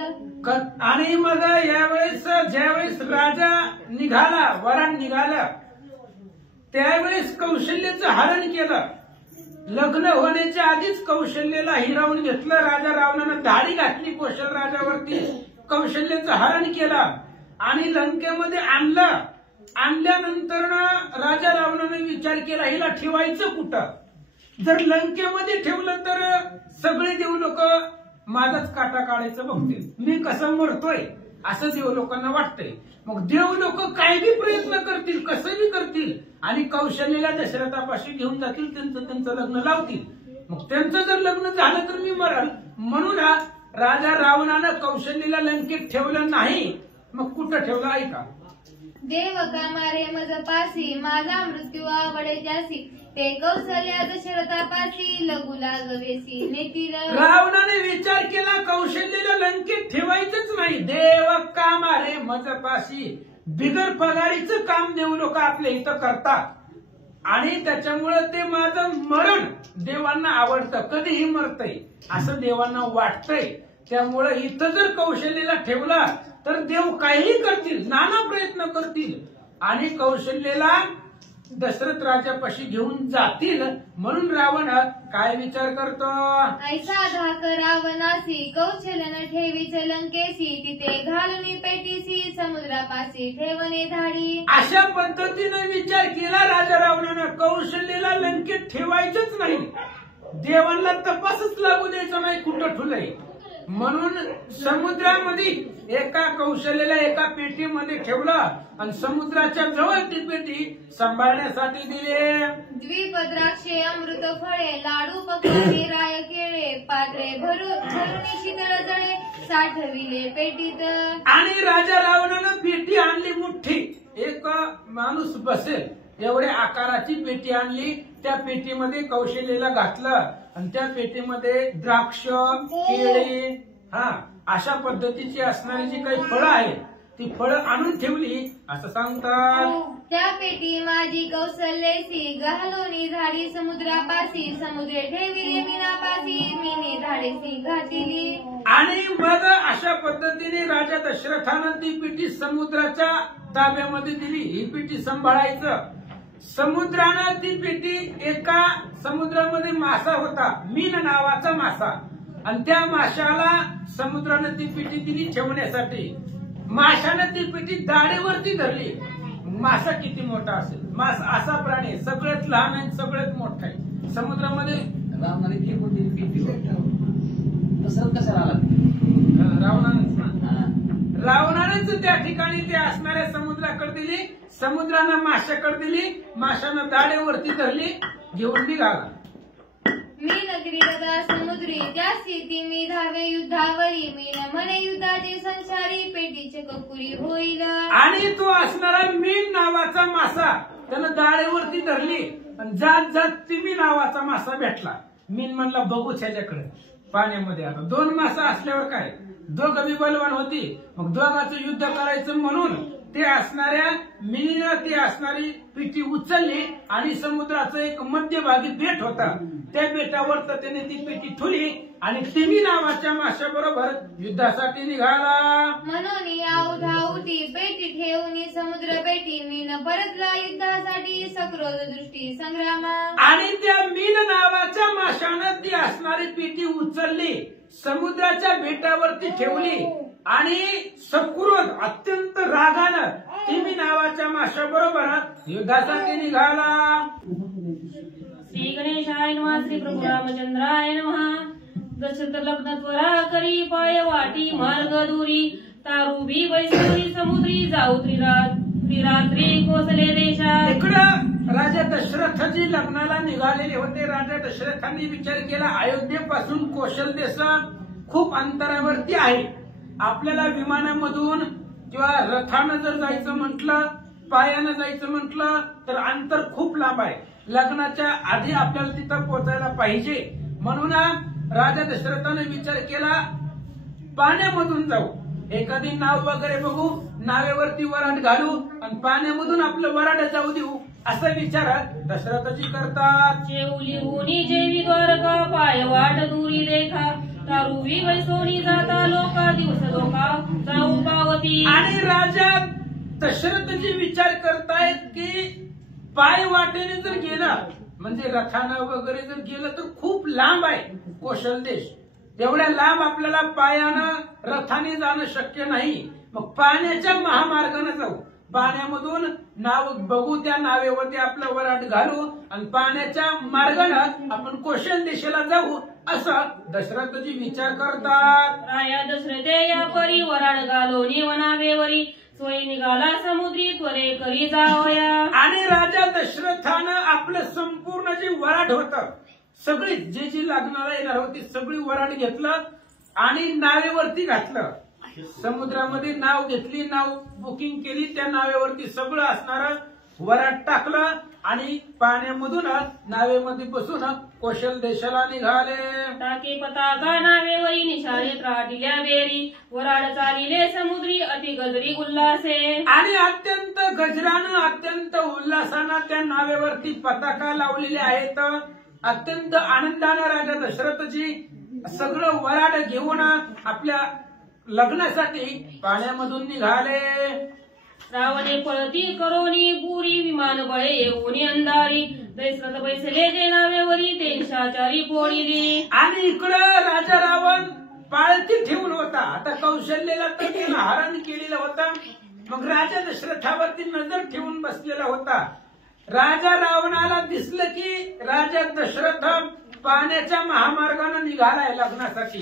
आणि मग यावेळेस ज्यावेळेस राजा निघाला वरान निघाला त्यावेळेस कौशल्याचं हरण केलं. लग्न होण्याच्या आधीच कौशल्याला हिरावून घेतलं. राजा रावणानं धाडी घातली कौशल राजावरती, कौशल्याचं हरण केलं आणि लंकेमध्ये आणलं. आणल्यानंतर राजा रावणानं विचार केला हिला ठेवायचं कुठं. जर लंकेमध्ये ठेवलं तर सगळे देव लोक माझाच काटा काढायचं बघतील, मी कसं मरतोय असं देव लोकांना वाटतंय. मग देव लोक काय बी प्रयत्न करतील, कसं बी करतील आणि कौशल्याला दशरथापाशी घेऊन जातील, त्यांचं लग्न लावतील. मग त्यांचं जर लग्न झालं तर मी मरल. म्हणून राजा रावणानं कौशल्याला लंकेत ठेवलं नाही. मग कुठं ठेवलं ऐका. देव कामारे मज पासी माझा मृत्यू आवडे जासी ते कौशल्या दशरथापासी लघु लागवेसी नेतील. रावणाने विचार केला कौशल्याला लंकेत ठेवायचंच नाही. देव कामारे मज पासी बिगर पगारीचं काम देव लोक आपल्या इथं करतात आणि त्याच्यामुळे ते माझं मरण देवांना आवडतं, कधीही मरतय असं देवांना वाटतंय. त्यामुळे इथं जर कौशल्याला ठेवला तर देव काहीही करतील, नाना प्रयत्न करतील आणि कौशल्याला दशरथ राजापाशी घेऊन जातील. म्हणून रावण काय विचार करतो. ऐसा धाक रावणासी कौशल्यानं ठेवीच लंकेसी तिथे घालून पेटीसी समुद्रापाशी ठेवणे धाडी. अशा पद्धतीने विचार केला राजा रावणानं. कौशल्याला लंकेत ठेवायचंच नाही, देवांना तपासच लागू द्यायचं नाही कुठं ठुलंय. म्हणून समुद्रामध्ये एका कौशल्याला एका पेटीमध्ये ठेवलं आणि समुद्राच्या जवळ ती पेटी सांभाळण्यासाठी दिले. द्वीप द्राक्षे अमृत फळे लाडू पकवाने राय केळे पात्रे भरून शीतळ जळे साठविले पेटीत. आणि राजा रावणानं पेटी आणली मोठी, एक माणूस बसेल एवढ्या आकाराची पेटी आणली. त्या पेटीमध्ये कौशल्याला घातलं आणि त्या पेटीमध्ये द्राक्ष केळी अशा पद्धतीची असणारी जी काही फळं आहेत ती फळं आणून ठेवली असं सांगतात. त्या पेटी माझी कौशल्यासी घालोनी झाडी समुद्रापाशी समुद्रे ठेविले मीनापाशी मीने झाडेसी घातिली. आणि मग अशा पद्धतीने राजा दशरथानं ती पेटी समुद्राच्या ताब्यामध्ये दिली. ही पेटी सांभाळायचं. समुद्रानं ती पेटी एका समुद्रामध्ये मासा होता, मीन नावाचा मासा, आणि त्या माशाला समुद्रानं ती पेटी दिली ठेवण्यासाठी. माशानं ती पेटी दाढेवरती धरली. मासा किती मोठा असेल, मासा असा प्राणी सगळ्यात लहान आहे सगळ्यात मोठा आहे समुद्रामध्ये. रावणाने फेकून दिली पेटी दशरथ कशाला आला. रावणानेच त्या ठिकाणी ते असणाऱ्या समुद्राकडे दिली, समुद्रानं माशाकडे दिली, माशानं दाढेवरती धरली, घेऊन निघाला. मीन क्रीडता समुद्री त्यासी ती मी धावे युद्धावरी मीन म्हणे युद्धाचे संचारी पेटीचे कपुरी होईल. आणि तो असणारा मीन नावाचा मासा त्यानं दाढेवरती धरली आणि जात जात तिमी नावाचा मासा भेटला. मीन म्हणला बघूच ह्याच्याकडे पाण्यामध्ये. आता दोन मासा असल्यावर काय, दोघं बी बलवान होती, मग दोघांचं युद्ध करायचं म्हणून ते असणाऱ्या मीनीनं ती असणारी पेटी उचलली आणि समुद्राचं एक मध्यभागी बेट होता त्या बेटावर तर त्याने ती पेटी ठुली आणि तिमी नावाच्या माशाबरोबर युद्धासाठी निघाला. म्हणून धावती पेटी ठेवून समुद्र पेटी मीन परतला युद्धासाठी सक्रोध दृष्टी संग्रामा. आणि त्या मीन नावाच्या माशानं ती असणारी पेटी उचलली, समुद्राच्या बेटावरती ठेवली आणि सक्रोध अत्यंत रागानं तिमी नावाच्या माशाबरोबर युद्धासाठी निघाला. श्री गणेशाय नमः. श्री प्रभू रामचंद्राय नमः. दशरथ लग्न त्वरा करी पाय वाटी मार्ग दुरी तारुबी वैष्णवी समुद्री जाऊ त्रिरात्री कोसले देशात. इकडं राजा दशरथजी लग्नाला निघालेले होते. राजा दशरथांनी विचार केला अयोध्येपासून कौशल देश खूप अंतरावरती आहे. आपल्याला विमानामधून किंवा रथानं जर जायचं म्हटलं, पायानं जायचं म्हटलं तर अंतर खूप लांब आहे. लग्नाच्या आधी आपल्याला तिथं पोहोचायला पाहिजे. म्हणून राजा दशरथाने विचार केला पाण्यामधून जाऊ, एखादी नाव वगैरे बघू, नावेवरती वराड घालू आणि पाण्यामधून आपलं वराड जाऊ देऊ, असा विचार दशरथजी करतात. जेवली होनी जेवी द्वारका पाय वाट दुरी देखा तारुवी वैसोनी जाता लोका दिवस धोका जाऊ पावती. आणि राजा दशरथजी विचार करतायत की पाय वाटेने जर गेलं म्हणजे रथानं वगैरे जर गेलं तर खूप लांब आहे कौशल देश, एवढ्या लांब आपल्याला पायानं रथाने जाणं शक्य नाही. मग पाण्याच्या महामार्गाने जाऊ, पाण्यामधून नाव बघू, त्या नावेवरती आपलं वराड घालू आणि पाण्याच्या मार्गानं आपण कौशल देशाला जाऊ, असं दशरथजी विचार करतात. राया दशरथे या परी वराड घालोनी वनावेवरी सोयी निघाला समुद्री त्वरे करी जावया. आणि राजा दशरथानं आपलं संपूर्ण जे वराड होतं सगळी जी लग्नाला येणार होती सगळी वराड घेतलं आणि नावेवरती घातलं. समुद्रामध्ये नाव घेतली, नाव बुकिंग केली, त्या नावेवरती सगळं असणार वराड टाकलं आणि पाण्यामधून नावेमध्ये बसून कौशल देशाला निघाले. टाके पताका नावेवरी निशाणे त्राटिल्या बेरी वराड चालिले समुद्री अति गजरी उल्हासे. आणि अत्यंत गजरानं अत्यंत उल्हासानं त्या नावेवरती पताका लावलेले आहेत. अत्यंत आनंदानं राजा दशरथजी सगळं वराड घेऊन आपल्या लग्नासाठी पाण्यामधून निघाले. रावणे पळती करोनी पुरी विमान बळे येऊनी अंधारी दशरथ बैसले जे नावेवरी तेंशाचारी पोळीली. आणि इकडं राजा रावण पाळती ठेवून होता. आता कौशल्याला तर त्यानं हरण केलेलं होतं, मग राजा दशरथावरती नजर ठेवून बसलेला होता. राजा रावणाला दिसलं की राजा दशरथ पाण्याच्या महामार्गाने निघालाय लग्नासाठी.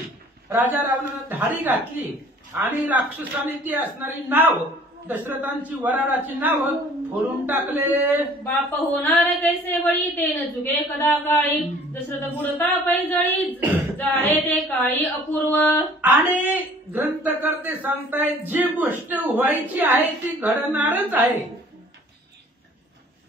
राजा रावणानं धाडी घातली आणि राक्षसाने ती असणारी नाव दशरथांची वराडाची नाव फोडून टाकले. बाप होणार कैसे बळी तेन जुगे कदा काळी दशरथ बुडता पैजळी जाळे ते काळी अपूर्व. आणि ग्रंथकर्ते सांगतायत जी गोष्ट व्हायची आहे ती घडणारच आहे.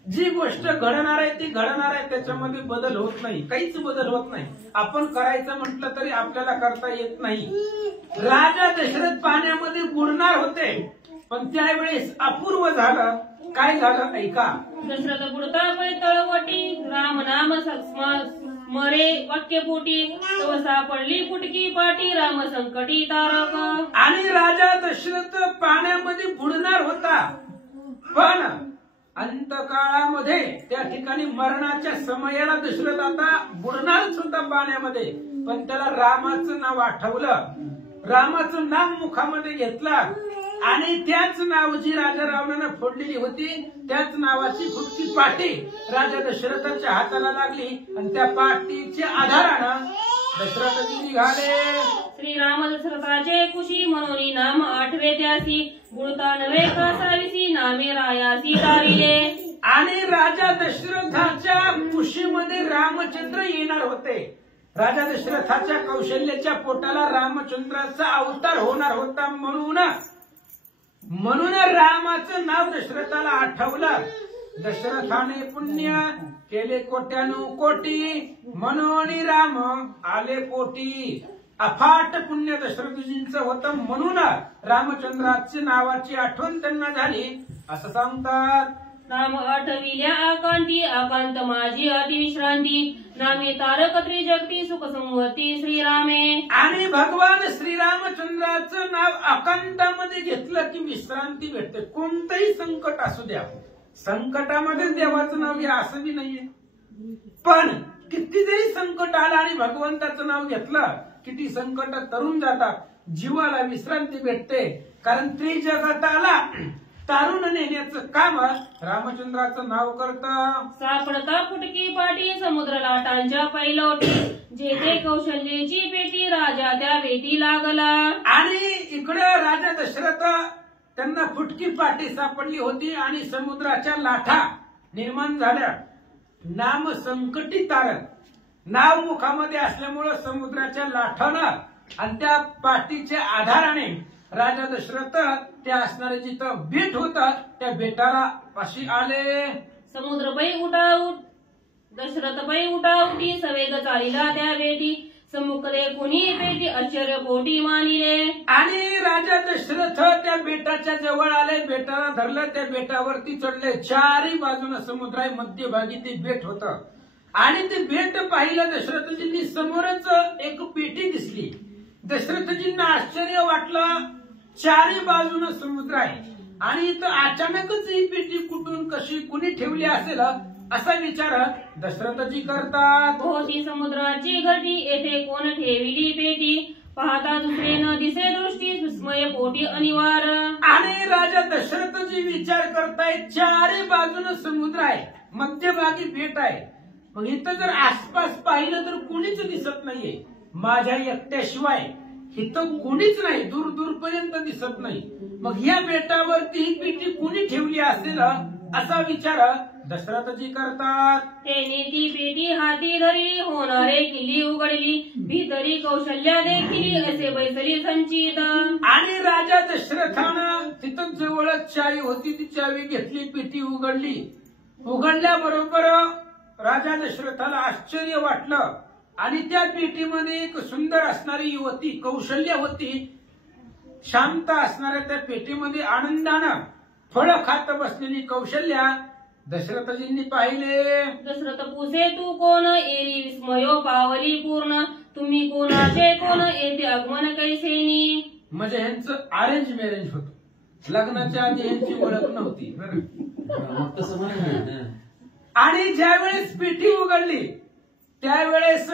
जी गोष्ट घडणार आहे ती घडणार आहे, त्याच्यामध्ये बदल होत नाही, काहीच बदल होत नाही. आपण करायचं म्हटलं तरी आपल्याला करता येत नाही. राजा दशरथ पाण्यामध्ये बुडणार होते पण त्यावेळेस अपूर्व झालं. काय झालं ऐका. दशरथ बुडता पै तळवटी राम नाम मरे वाक्यपोटी तव सापडली फुटकी पाटी राम संकटी तारक. आणि राजा दशरथ पाण्यामध्ये बुडणार होता पण अंतकाळामध्ये त्या ठिकाणी मरणाच्या समयाला दशरथ आता बुडणारच होता पाण्यामध्ये, पण त्याला रामाचं नाव आठवलं, रामाचं नाव मुखामध्ये घेतलं आणि त्याच नाव जी राजा रावणानं फोडलेली होती त्याच नावाची फुटकी पाटी राजा दशरथाच्या हाताला लागली आणि त्या पाटीच्या आधारानं दशरथजी निघाले. श्रीराम दशरथाचे कुशी म्हणून नाम आठवे त्यासी बुडता नवे कासाविसी नामे रायासी तारिले. आणि राजा दशरथाच्या कुशीमध्ये रामचंद्र येणार होते. राजा दशरथाच्या कौशल्याच्या पोटाला रामचंद्राचा अवतार होणार होता. म्हणून रामाचं नाव दशरथाला आठवलं. दशरथाने पुण्य केले कोट्यानुकोटी म्हणून राम आले पोटी. अफाट पुण्य दशरथजींचं होतं म्हणून रामचंद्राच्या नावाची आठवण त्यांना झाली असं सांगतात. नाम आठविल्या आकांती आकांत माझी अतिविश्रांती नामे तारक त्रिजगती सुख संवती श्रीरामे. आणि भगवान श्रीरामचंद्राचं नाव आकांतामध्ये घेतलं की विश्रांती भेटते. कोणतंही संकट असू द्या, संकटामध्ये देवाचं नाव घ्या असं बी नाहीये, पण किती जरी संकट आलं आणि भगवंताचं नाव घेतलं किती संकट तरून जातात, जीवाला विश्रांती भेटते. कारण त्रिजगताला तारून नेण्याचं काम रामचंद्राचं नाव करतं. सापडता फुटकी पाटी समुद्र लाटांच्या पैलवटी जेथे कौशल्याची पेटी राजा त्या वेटी लागला. आणि इकडे राजा दशरथ त्यांना फुटकी पाटी सापडली होती आणि समुद्राच्या लाटा निर्माण झाल्या. नाम संकटी तारक नाव मुखामध्ये असल्यामुळं समुद्राच्या लाटानं आणि त्या पाटीच्या आधाराने राजा दशरथ त्या असणारे जिथं बेट होता त्या बेटाला पाशी आले. समुद्र पै उठाऊट दशरथ पै उठा उठी सवेग चालिला त्या बेटी समुखले कुणी पेटी आश्चर्य कोटी मानिले. आणि राजा दशरथ त्या बेटाच्या जवळ आले, बेटाला धरलं, त्या बेटावरती चढले. चारही बाजूला समुद्र आहे, मध्यभागी ते बेट होतं. आणि ते बेट पाहिलं दशरथजींनी. समोरच एक पेटी दिसली. दशरथजींना आश्चर्य वाटलं. चारही बाजूनं समुद्र आहे आणि इथं अचानकच ही पेटी कुठून कशी कुणी ठेवली असेल असा विचार दशरथजी करतात. भोवती समुद्राची घटी येथे कोण ठेविली पेटी पाहता दुसरे न दिसे दृष्टी विस्मय पोटी अनिवार्य. आणि राजा दशरथजी विचार करतायत. चारही बाजूनं समुद्र आहे, मध्यभागी बेट आहे. मग इथं जर आसपास पाहिलं तर कुणीच दिसत नाहीये. माझ्या एकट्याशिवाय इथं कुणीच नाही, दूर दूरपर्यंत दिसत नाही. मग या बेटावरती ही पेटी कुणी ठेवली असेल असा विचार दशरथजी करतात. तेने ती पेटी हाती धरली होणारे किल्ली उघडली भीतरी कौशल्या देखील असे बैसली संचित. आणि राजा दशरथानं तिथं जवळच चावी होती, ती चावी घेतली, पेटी उघडली. उघडल्याबरोबर राजा दशरथाला आश्चर्य वाटलं. आणि त्या पेटीमध्ये एक सुंदर असणारी युवती कौशल्य होती. शांत असणाऱ्या त्या पेटीमध्ये आनंदानं फळं खात बसलेली कौशल्या दशरथजींनी पाहिले. दशरथ पुसे तू कोण एरी विस्मयो पावली पूर्ण तुम्ही कोणाचे कोण येथे आगमन कैसेनी. म्हणजे ह्यांचं अरेंज मॅरेज होतं. लग्नाच्या आधी ह्यांची ओळख नव्हती. आणि ज्यावेळेस पेटी उघडली त्यावेळेस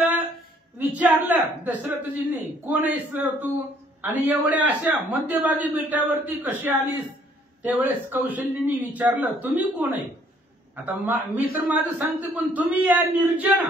विचारलं दशरथजींनी, कोण आहेस तू आणि एवढ्या अशा मध्यभागी बेटावरती कशी आलीस. त्यावेळेस कौशल्यनी विचारलं, तुम्ही कोण आहे. आता मी तर माझं सांगते, पण तुम्ही या निर्जन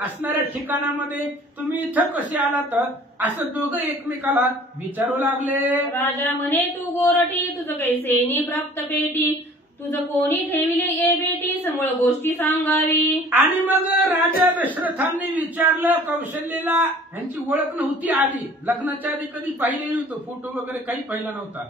असणाऱ्या ठिकाणामध्ये तुम्ही इथं कसे आलात असं दोघं एकमेकाला विचारू लागले. राजा म्हणे तू गोरटी तुझं कैसेनी प्राप्त पेटी तुझं कोणी ठेविले ए बेटी समोर गोष्टी सांगावी. आणि मग राजा दशरथांनी विचारलं कौशल्यला. ह्यांची ओळख नव्हती आली, लग्नाच्या आधी कधी पाहिले नव्हतं, फोटो वगैरे काही पाहिला नव्हता.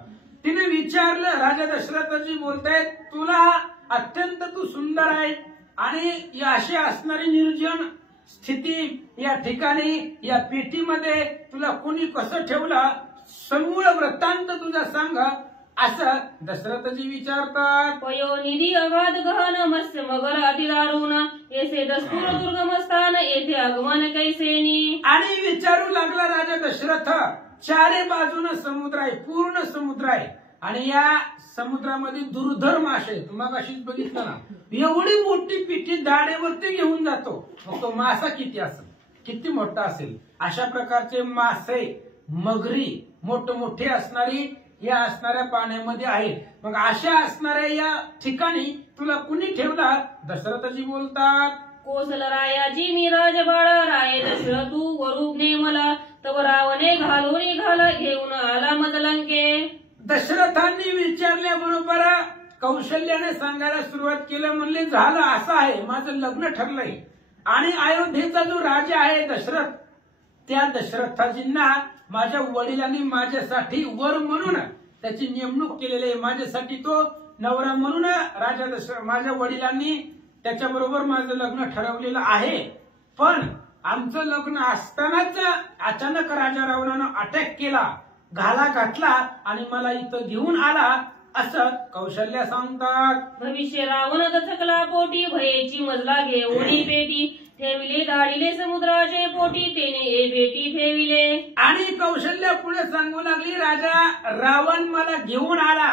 तिने विचारलं. राजा दशरथजी बोलतायत, तुला अत्यंत तू सुंदर आहे आणि अशी असणारी निर्जन स्थिती या ठिकाणी या पेटीमध्ये तुला कोणी कसं ठेवलं, समूळ वृत्तांत तुझा सांग असं दशरथजी विचारतात. पयोनिधी अगाध गहन मत्स्य मगर अतिदारुण येथे दस्तूर दुर्गम स्थान येथे आगमन कैसेनी. आणि विचारू लागला राजा दशरथ. चारे बाजूने समुद्र आहे, पूर्ण समुद्र आहे आणि या समुद्रामध्ये दुर्धर मासे आहेत. मग अशीच बघितलं ना, एवढी मोठी पिठी दाढेवरती घेऊन जातो. मग तो मासा किती असेल, किती मोठा असेल. अशा प्रकारचे मासे मगरी मोठमोठे असणारी या असणाऱ्या पाण्यामध्ये आहेत. मग अशा असणाऱ्या या ठिकाणी तुला कुणी ठेवला. दशरथजी बोलतात, कोसल रायाजी मी राजबाळ राय दशरथ तू वरूपने मला तव रावणे घालून घाला घेऊन आला मजलंके. दशरथांनी विचारल्याबरोबर कौशल्याने सांगायला सुरुवात केलं. म्हणले झालं असं आहे, माझं लग्न ठरलंय आणि अयोध्येचा जो राजा आहे दशरथ, त्या दशरथाजींना माझ्या वडिलांनी माझ्यासाठी वर म्हणून त्याची नेमणूक केलेली आहे. माझ्यासाठी तो नवरा म्हणून राजा माझ्या वडिलांनी त्याच्याबरोबर माझं लग्न ठरवलेलं आहे. पण आमचं लग्न असतानाच अचानक राजा रावणानं अटॅक केला, घाला घातला आणि मला इथं घेऊन आला असं कौशल्या सांगतात. भविष्य रावण दचकला पोटी भयेची मजला घेऊन पेटी ठेविले दाढिले समुद्राचे पोटी तेने ए बेटी ठेविले. आणि कौशल्या पुढे सांगू लागली, राजा रावण मला घेऊन आला,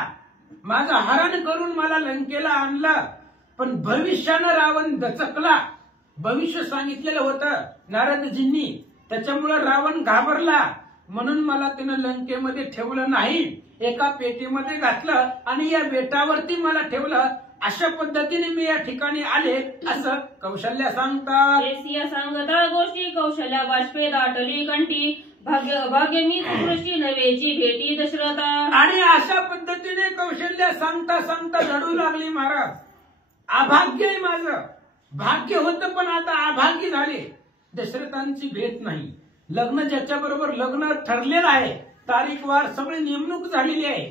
माझं हरण करून मला लंकेला आणलं, पण भविष्यानं रावण दचकला. भविष्य सांगितलेलं होतं नारदजींनी, त्याच्यामुळे रावण घाबरला. म्हणून मला त्यानं लंकेमध्ये ठेवलं नाही, एका पेटीमध्ये घातलं आणि या बेटावरती मला ठेवलं. अशा पद्धतीने मी या ठिकाणी आले असं कौशल्या सांगतात. एसिया सांगता गोष्टी कौशल्या बाष्पे दाटली कंठी भाग्य अभाग्य मी दृष्टी नवेची भेटी दशरथा. आणि अशा पद्धतीने कौशल्या सांगता सांगता रडू लागली. महाराज अभाग्य आहे माझं, भाग्य होतं पण आता अभाग्य झाले. दशरथांची भेट नाही, लग्न ज्याच्याबरोबर लग्न ठरलेलं आहे, तारीख वार सगळी नेमणूक झालेली आहे.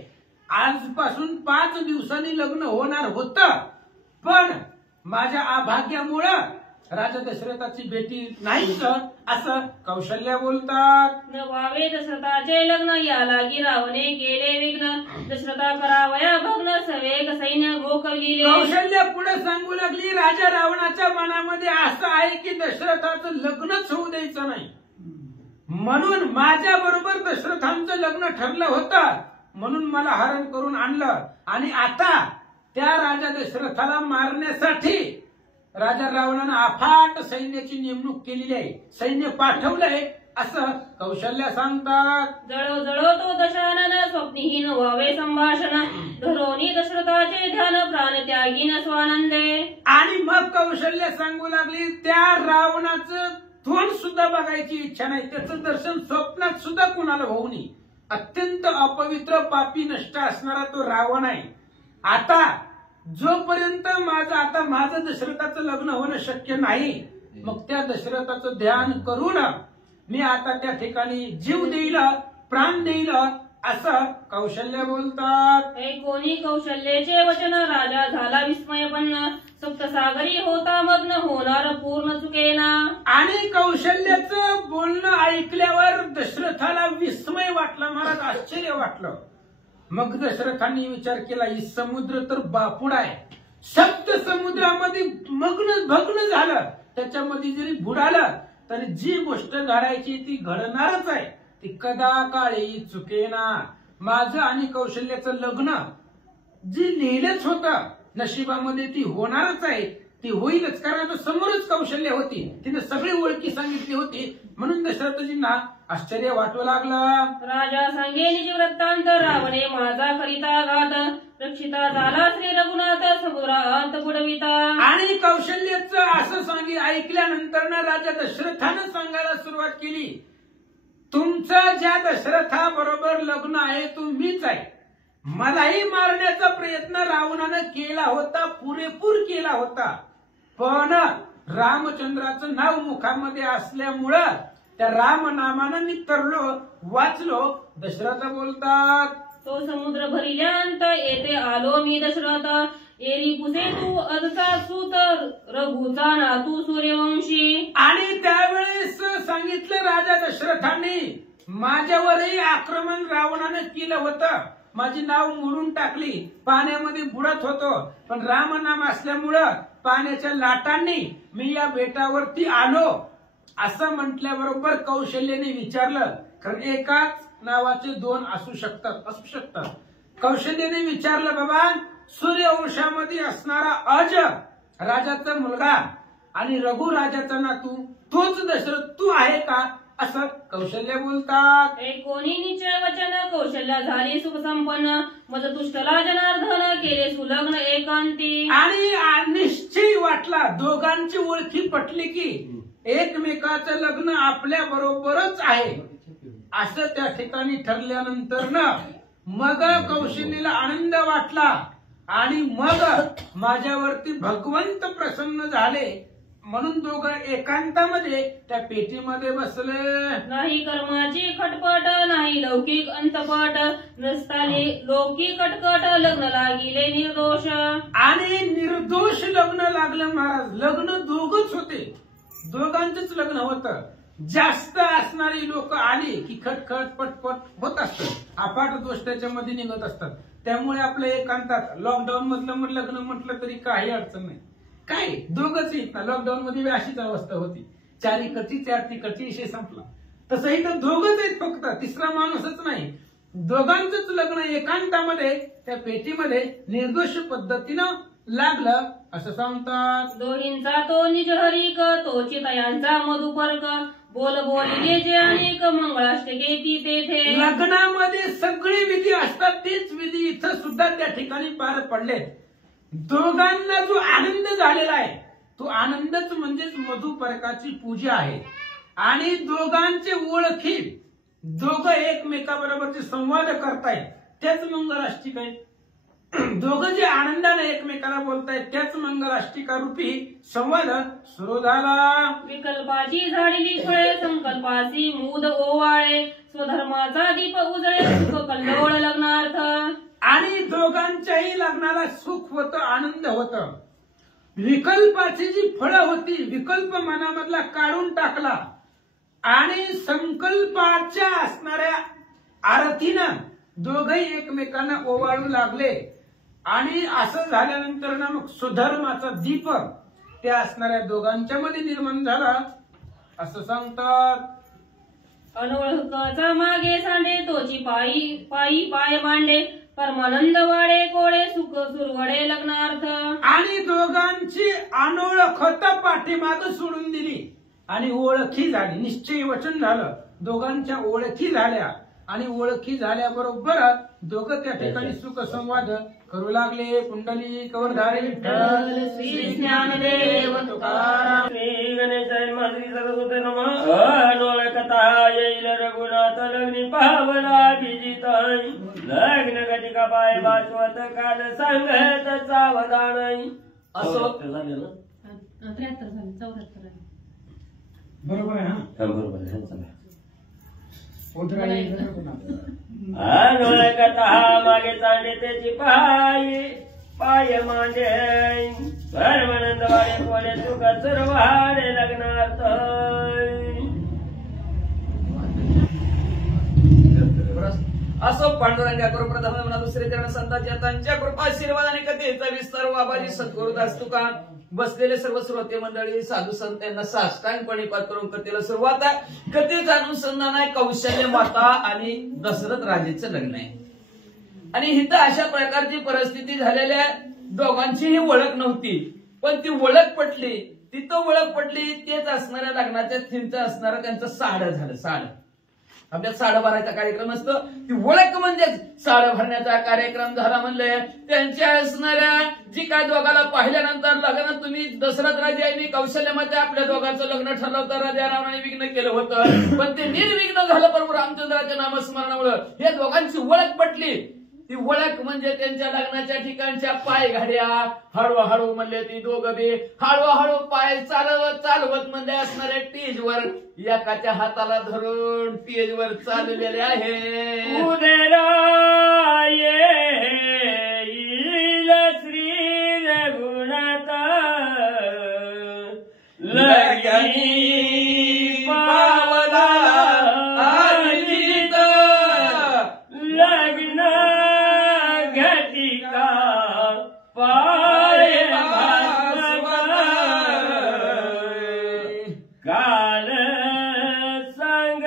आजपासून 5 दिवसांनी लग्न होणार होतं, पण माझ्या अभाग्यामुळं राजा दशरथाची बेटी नाहीच असं कौशल्य बोलतात. न व्हावे दशरथाचे लग्न या लागी रावणे केले विघ्न दशरथा करावया भग्न सवेग सैन्य गोकविले. कौशल्य पुढे सांगू लागली राजा रावणाच्या मनामध्ये असं आहे की दशरथाचं लग्नच होऊ द्यायचं नाही, म्हणून माझ्या बरोबर दशरथांचं लग्न ठरलं होतं, म्हणून मला हरण करून आणलं आणि आता त्या राजा दशरथाला मारण्यासाठी राजा रावणानं अफाट सैन्याची नेमणूक केलेली आहे, सैन्य पाठवलंय असं कौशल्य सांगतात. जळो जळो तो दशानन स्वप्नहीन व्हावे संभाषण धरोनी दशरथाचे ध्यान प्राण त्यागीन स्वानंदे. आणि मग कौशल्य सांगू लागली त्या रावणाचं तोंड सुद्धा बघायची इच्छा नाही, त्याचं दर्शन स्वप्नात सुद्धा कुणाला होऊ नये. अत्यंत अपवित्र पापी नष्ट असणारा तो रावण आहे. आता जोपर्यंत माझं दशरथाचं लग्न होणं शक्य नाही, मग त्या दशरथाचं ध्यान करून मी आता त्या ठिकाणी जीव देईल, प्राण देईल असं कौशल्य बोलतात. कोणी कौशल्याचे वचन राजा झाला विस्मयपन्न सप्तसागरी होता मग्न होणार पूर्ण चुकेना. आणि कौशल्याचं बोलणं ऐकल्यावर दशरथाला विस्मय वाटला, महाराज आश्चर्य वाटलं. मग दशरथांनी विचार केला ही समुद्र तर बापुड आहे, सप्त समुद्रामध्ये भग्न झालं, त्याच्यामध्ये जरी बुडालं तरी जी गोष्ट घडायची ती घडणारच आहे, ती कदा काळी चुकेना. माझं आणि कौशल्याचं लग्न जी लिहिलंच होतं नशिबामध्ये ती होणारच आहे, ती होईलच, कारण तो समोरच कौशल्य होती, तिने सगळी ओळखी सांगितली होती, म्हणून दशरथजींना आश्चर्य वाटू लागलं. राजा सांगे निज वृत्तांत रावणे माझा करिता घात रक्षिता झाला श्री रघुनाथ समुद्रात बुडविता. आणि कौशल्याचं असं ऐकल्यानंतर ना राजा दशरथानं सांगायला सुरुवात केली, तुमचं ज्या दशरथाबरोबर लग्न आहे तो मीच आहे, मलाही मारण्याचा प्रयत्न रावणानं केला होता, पुरेपूर केला होता, पण रामचंद्राचं नाव मुखामध्ये असल्यामुळं त्या राम नामानं मी तरलो वाचलो. दशरथ बोलतात तो समुद्र भरिल्यांत येथे आलो मी दशरथ एरी पुसे तू अदचा सूत रघुचा नातू सूर्यवंशी. आणि त्यावेळेस सांगितलं राजा दशरथांनी माझ्यावरही आक्रमण रावणानं केलं होतं, माझी नाव मोडून टाकली, पाण्यामध्ये बुडत होतो, पण रामनाम असल्यामुळं पाण्याच्या लाटांनी मी या बेटावरती आलो असं म्हटल्याबरोबर कौशल्याने विचारलं, कारण एकाच नावाचे दोन असू शकतात. कौशल्याने विचारलं, बाबा सूर्यवंशामध्ये असणारा अज राजाचा मुलगा आणि रघु राजाचा नातू तोच दशरथ तू आहे का असं कौशल्य बोलतात. कोणी निश्चय वचन कौशल्या झाली सुख संपन्न मज तुष्टला जनार्दन केले सुलग्न एकांती. आणि निश्चय वाटला, दोघांची ओळखी पटली की एकमेकाचं लग्न आपल्या बरोबरच आहे असं त्या ठिकाणी ठरल्यानंतर ना मग कौशल्याला आनंद वाटला आणि मग माझ्यावरती भगवंत प्रसन्न झाले, म्हणून दोघं एकांतामध्ये त्या पेटीमध्ये बसले. नाही कर्माची खटपट नाही लौकिक अंतपट नसताले लौकिक कटकट लग्न लागिले निर्दोष. आणि निर्दोष लग्न लागलं महाराज. लग्न दोघच होते, दोघांचंच लग्न होतं. जास्त असणारी लोक आली की खटखट पटपट होत असतं, अफाट दोष त्याच्यामध्ये निघत असतात. त्यामुळे आपल्या एकांतात लॉकडाऊन मधलं लग्न म्हटलं तरी काही अडचण नाही. काय दोघच येत ना, लॉकडाऊन मध्ये अशीच अवस्था होती, चारी कची चार तिकडची विषय संपला. तसं इथं दोघच आहेत फक्त, तिसरा माणूसच नाही. दोघांचंच लग्न एकांतामध्ये त्या पेटीमध्ये निर्दोष पद्धतीनं लागलं असं सांगतात. दोहींचा तो निज हरिक तोची तयांचा मधुपर्क बोल बोलिले जे अनेक मंगळाष्टके ती तेथे. लग्नामध्ये सगळी विधी असतात, तीच विधी इथं सुद्धा त्या ठिकाणी पार पडलेत. दोघांना जो आनंद झालेला आहे तो आनंदच म्हणजेच मधुपर्काची पूजा आहे. आणि दोघांचे ओळखी, दोघं एकमेकाबरोबरचे संवाद करतायत त्याच मंगलाष्टिक आहे. दोघं जे आनंदाने एकमेकाला बोलतायत त्याच मंगलाष्टिका रूपी संवाद सुरू झाला. विकल्पाची झालेली फळे संकल्पाची मूद ओवाळे स्वधर्माचा दीप उजळे सुख कल्लोळ लग्नार्थ. आणि दोघांच्याही लग्नाला सुख होतं, आनंद होतं. विकल्पाची जी फळं होती विकल्प मनामधला काढून टाकला आणि संकल्पाच्या असणाऱ्या आरतीनं दोघही एकमेकांना ओवाळू लागले आणि असं झाल्यानंतर ना मग सुधर्माचा दीप त्या असणाऱ्या दोघांच्या मध्ये निर्माण झाला असं सांगतात. अनोळखचा मागे सांडे तोची पायी पायी पाय मांडले परमानंद वाडे कोळे सुख सुरवडे लग्नार्थ. आणि दोघांची अनोळखता पाठीमाग सोडून दिली आणि ओळखी झाली. निश्चय वचन झालं, दोघांच्या ओळखी झाल्या आणि ओळखी झाल्याबरोबर दोघं त्या ठिकाणी सुख संवाद करू लागले. कुंडली कवरधारी विठ्ठल श्री ज्ञानदेव तुकाराम. श्री गणेशाय श्री सरस्वती नमः. अनोळखता येईल रघुनाथ लग्नी पावला विजिताई लग्न घटिका पाय वाचवत काल सांगत सावधानाई. असं 73 झाले 74 झाले. बरोबर आहे. हा बरोबर आहे. चला उधराई अनोळखता मागे चांडे त्याची पाय पाय मांडे परमानंद वाडे कोडे सुख सुरवाडे लग्नार्थ. असो पांडुरंगा करू प्रथम म्हणा दुसरे चरण संतांच्या त्यांच्या कृपा आशीर्वाद आणि कथेचा विस्तार बाबाजी सद्गुरुदास तुका बसलेले सर्व श्रोते मंडळी साधू संत यांना साष्टांगपणे पाठ करून कथेला सुरुवात आहे. कथेचं अनुसंधान आहे कौशल्य माता आणि दशरथ राजेचं लग्न आहे. आणि इथं अशा प्रकारची परिस्थिती झालेली आहे. दोघांचीही ओळख नव्हती पण ती ओळख पटली. तिथं ओळख पटली तेच असणाऱ्या लग्नाच्या थीमचं असणारं त्यांचं साडं झालं. साडं आपल्यात साडं भरायचा कार्यक्रम असतो. ती ओळख म्हणजेच साडं भरण्याचा कार्यक्रम झाला म्हणले. त्यांच्या असणाऱ्या जी काय दोघाला पाहिल्यानंतर लग्न तुम्ही दशरथ राजे यांनी कौशल्यामध्ये आपल्या दोघांचं लग्न ठरलं होतं. राजा रावणाने विघ्न केलं होतं पण ते निर्विघ्न झालं प्रभू रामचंद्राच्या नामस्मरणामुळे. हे दोघांची ओळख पटली. ती ओळख म्हणजे त्यांच्या लग्नाच्या ठिकाणच्या पायघाड्या हळूहळू म्हणले ती दोघं बी हळूहळू पाय चालवत म्हणजे असणाऱ्या टेजवर एकाच्या हाताला धरून टेजवर चाललेले आहे. उदरा येईल श्री रघुनाथ लग्नी पावला लग्न घटिका पाय काल संग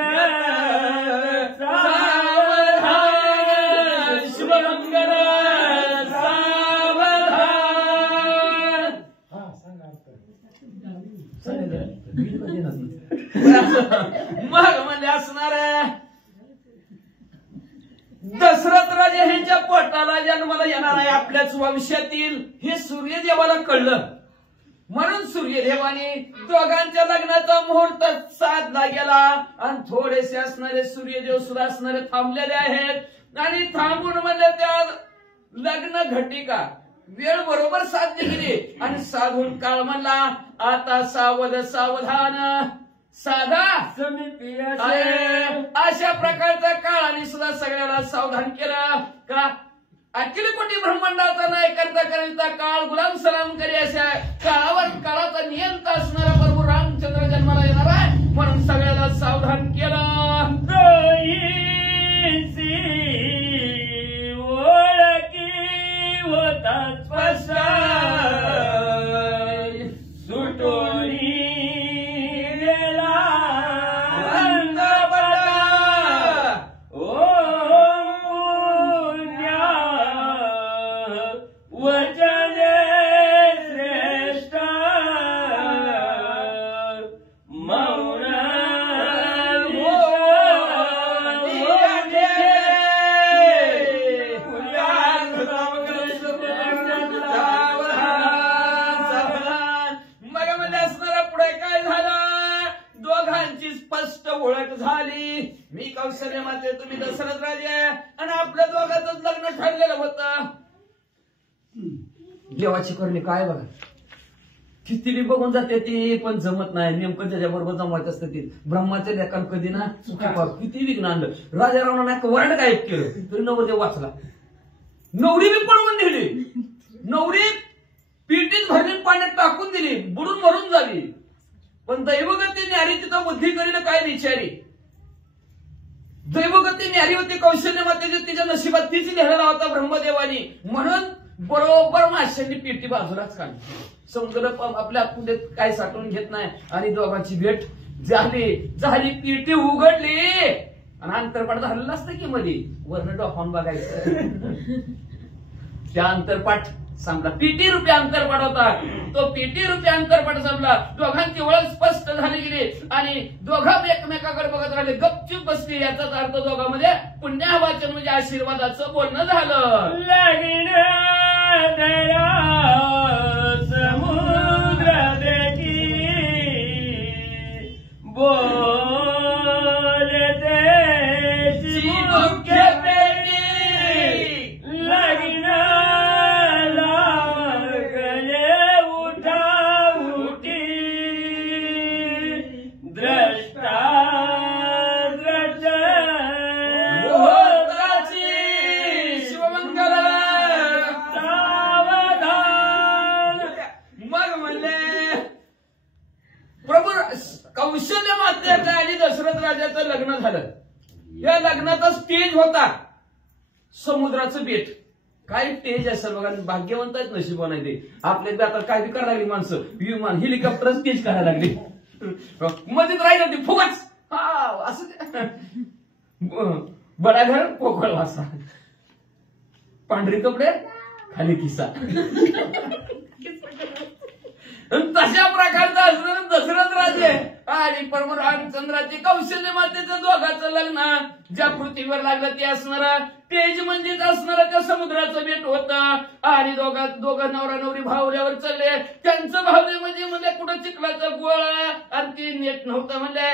शुभंकर मग म्हणजे असणार दशरथ राजे ह्यांच्या पोटाला जन्माला येणार आहे आपल्याच वंशातील हे सूर्यदेवाला कळलं. म्हणून सूर्यदेवाने दोघांच्या लग्नाचा मुहूर्त साधला गेला आणि थोडेसे असणारे सूर्यदेव सुद्धा असणारे थांबलेले आहेत. आणि थांबून म्हणले त्या लग्न घटिका वेळ बरोबर साध्य केली आणि साधून काळ म्हणला आता सावध सावधान साधा समिती अशा प्रकारचा काळाने सुद्धा सगळ्याला सावधान केलं का अखिल कोटी ब्रह्मांडाचा नाही करता करिता काळ गुलाम सलाम करी अशा काळावर काळाचा नियंत्रण असणारा प्रभू रामचंद्र जन्माला येणार आहे म्हणून सगळ्याला सावधान केलं. ओळखी होता स्पष्ट सुटोनी झाली. मी कौशल्य माते तुम्ही दशरथ राजे आणि आपल्या दोघांचं लग्न ठरलेलं होतं. देवाची करणी काय बघा किती बघून जाते ती पण जमत नाही. नेमकं त्याच्याबरोबर जमवायचं असतं ते ब्रह्माच्या लेखान कधी ना किती विघ्न आणलं. राजा रावणाने वर्ण गायब केलं तरी नवरदेव वाचला. नवरी बी पळवून नेली. नवरी पिटीत पिटीच भरली पाण्यात टाकून दिली, बुडून मरून जावी. पण दैवगती न्यारी तिथं बुद्धी करील काय विचारी. दैवगती न्यारी होती कौशल्य मातेची, तिच्या नशिबात तीच लिहिलेला होता ब्रह्मदेवानी. म्हणून बरोबर माशांनी पेटी बाजूलाच काढली. समुद्र आपल्या आतमध्ये काय साठवून घेत नाही आणि दोघांची भेट झाली. पेटी उघडली आणि अंतरपाठ झालेलं असतं की मध्ये वर्ण डॉफान बघायचं. त्या अंतरपाठ संपला. पेटी रूपी अंतरपाठ होता तो. पेटी रूपी अंतरपाठ संपला. दोघांची ओळख स्पष्ट झाली गेली आणि दोघं एकमेकाकडे बघत राहिले, गपचूप बसली. याचाच अर्थ दोघांमध्ये पुण्यावाचन म्हणजे आशीर्वादाचं बोलणं झालं. समुद्र देखी बोलते मुख्य पेटी लगन लागले उठा उठी द्रष्टा द्रष्ट होताची शिवमंगल मग म्हणले प्रभू कौशल्य मातेचं आणि दशरथ राजाचं लग्न झालं. या लग्नाचा स्टेज होता समुद्राचं बेट. काय स्टेज असेल बघा, भाग्यवंत आहेत, नशिबान आहे ते. आपल्या आता काय बी करायला लागली माणसं, विमान हेलिकॉप्टर स्टेज करायला लागली. मध्येच राहिलं ते फुगच. हा असं बडा घर पोकळ वासा, पांढरे कपडे खाली किस्सा. तशा प्रकारचं असणारं दशरथ राजे आणि परम रामचंद्राचे कौशल्य मातेचं दोघांचं लग्न ज्या पृथ्वीवर लागलं ते असणारं तेज म्हणजेच असणारं त्या समुद्राचं बेट होतं. आणि दोघं नवरा नवरी भावल्यावर चालले. त्यांचं भावले म्हणजे कुठं चिखलाचं गोळा आणि ती नेट नव्हतं म्हणले.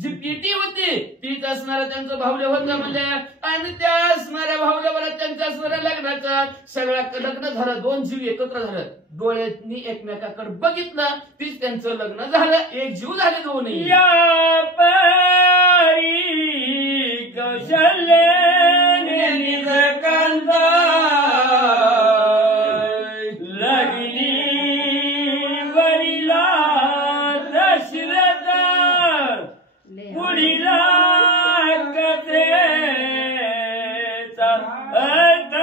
जी पेटी होती तीच असणारं त्यांचं भावले होतं म्हणजे. आणि त्या असणाऱ्या भावल्यावर त्यांच्या असणाऱ्या लग्नाचं सगळं लग्न झालं. दोन जीव एकत्र झालं, डोळ्यांनी एकमेकाकडे बघितलं, तीच त्यांचं लग्न झालं. एक जीव झाले दोन्ही. या परी कौशल्य कांता लगली वरीला दशरथ पुढीला कथेचा अर्थ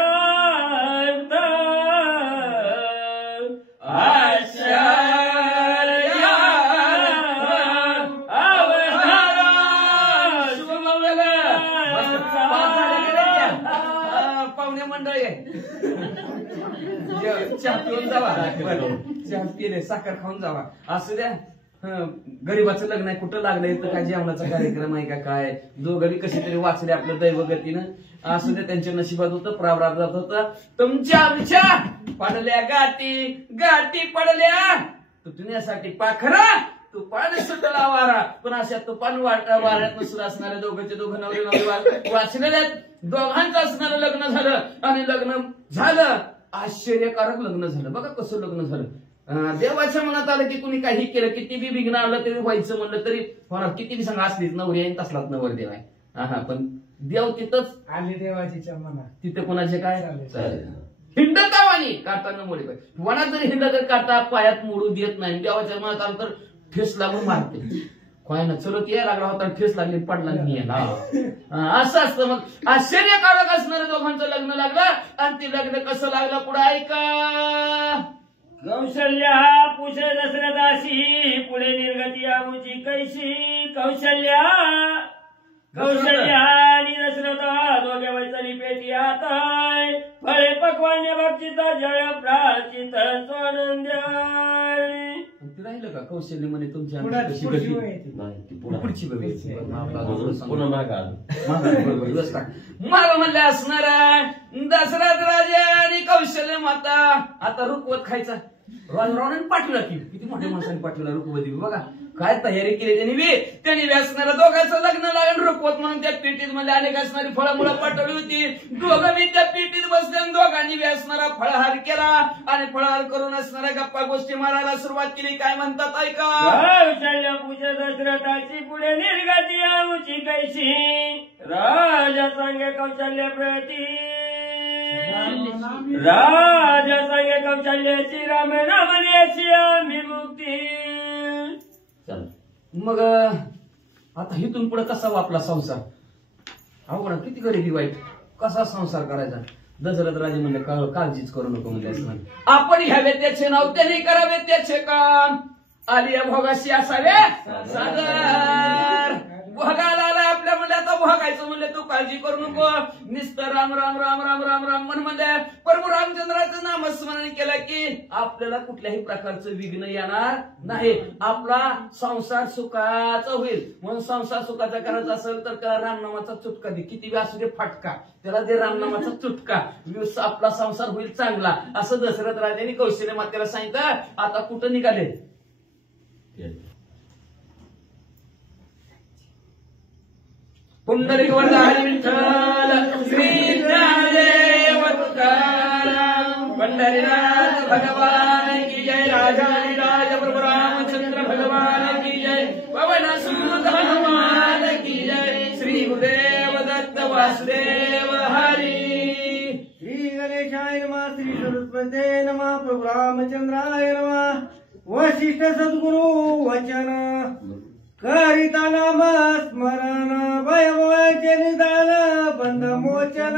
पाहुणे मंडळी चहा पिऊन जावा, चहा पिले साखर खाऊन जावा. असू द्या, गरीबाचं लग्न आहे, कुठं लागलंय तर काय जेवणाचा कार्यक्रम आहे का काय. दोघंही कशी तरी वाचले आपलं दैवगतीनं. असू द्या, त्यांच्या नशिबात होतं, प्रारब्धात होतं. तुमच्या आमच्या पडल्या गाठी गाठी पडल्या तुटण्यासाठी पाखरा तुपाने सुटला वारा. पण अशा तुपान वाऱ्यात सुद्धा असणाऱ्या दोघं नवरी नवरी वाचलेल्या दोघांचं असणारं लग्न झालं. आणि लग्न झालं, आश्चर्यकारक लग्न झालं. बघा कसं लग्न झालं. देवाच्या मनात आलं की कुणी काही केलं, किती बी विघ्न आलं तरी व्हायचं म्हणलं तरी होणार. किती बी सांगा असलीच नवरी आहे तसलाच नवर देव आहे. हा पण देव तिथंच आले देवाच्या मनात. तिथे कोणाचे काय हिंडता वाणी काटा न मोडे पाहिजे. वनात जरी हिंडा तर काटा पायात मोडू देत नाही. देवाच्या मनात आलं तर ठेस लागून मारते. काय ना चलत यायला लागला होता, ठेस लागली पडला नाही. असं असतं. मग आश्चर्यकारक असणारं दोघांचं लग्न लागलं. आणि ते लग्न कसं लागलं पुढे ऐका. कौशल्या पुषे दशरथाशी पुढे निर्गती आमुची कैशी. कौशल्या आणि दशरथ दोघे वैचली पेटी आताय. फळे पक्वान्य बक्षिता जळ प्राचित स्वानंद्याय. राहिलं का कौशल्य म्हणे तुमच्या पुढची मला म्हणले असणार दशरथ राजा आणि कौशल्य माता. आता रुकवत खायचा राजरावने पाठवला की किती मोठ्या माणसाने पाठवला रुकवती. बघा काय तयारी केली त्यांनी व्यासणाऱ्या दोघांचं लग्न लागण रुकवत म्हणून त्या पेटीत मध्ये अनेक असणारी फळमुळं पाठवली होती. दोघांनी त्या पेटीत बसल्या दोघांनी व्यासणारा फळहार केला. आणि फळहार करून असणाऱ्या गप्पा गोष्टी मारायला सुरुवात केली. काय म्हणतात ऐका. कौशल्य पूजा दशरथाची पुढे निर्गती आमुची कैशी. राजा सांगे कौशल्य प्रती. राजा सांगे कौशल्य त्याची राम नामण्याची आम्ही मुक्ती. चल मग आता इथून पुढे कसा वापला संसार? अवघड, किती गरिबी वाईट, कसा संसार करायचा? दशरथ राजे म्हणले काळजीच करू नको म्हणजे असं. आपण घ्यावे त्याचे नाव, त्यांनी करावे त्याचे काम. आलिया भोगाशी असावे सादर. भोगाला आला आपल्या म्हणले, आता भोगायचं म्हणले तू काळजी करू नको. नुसतं राम राम राम राम राम राम म्हण म्हणजे प्रभू रामचंद्राचं नामस्मरण केलं की आपल्याला कुठल्याही प्रकारचं विघ्न येणार नाही. आपला संसार सुखाचा होईल. म्हणून संसार सुखाचा करायचा असेल तर त्याला रामनामाचा चुटका दे. किती वेळ असू दे फटका, त्याला दे रामनामाचा चुटका. आपला संसार होईल चांगला. असं दशरथ राजांनी कौशल्य मातेला सांगितलं. आता कुठं निघाले? पुंडलिक वरदारी विठ्ठल श्री ज्ञानदेव तुकाराम. पंढरीनाथ भगवान की जय. राजाधिराज प्रभु रामचंद्र भगवान की जय. पवनसुत हनुमान की जय. श्री गुरुदेव दत्त वासुदेव हरी. श्री गणेशाय नमः. श्री सरस्वते नमः. प्रभु रामचंद्राय नमः. वशिष्ठ सद्गुरु वचन करिता नाम स्मरण. भयभयाचे निदान बंध मोचन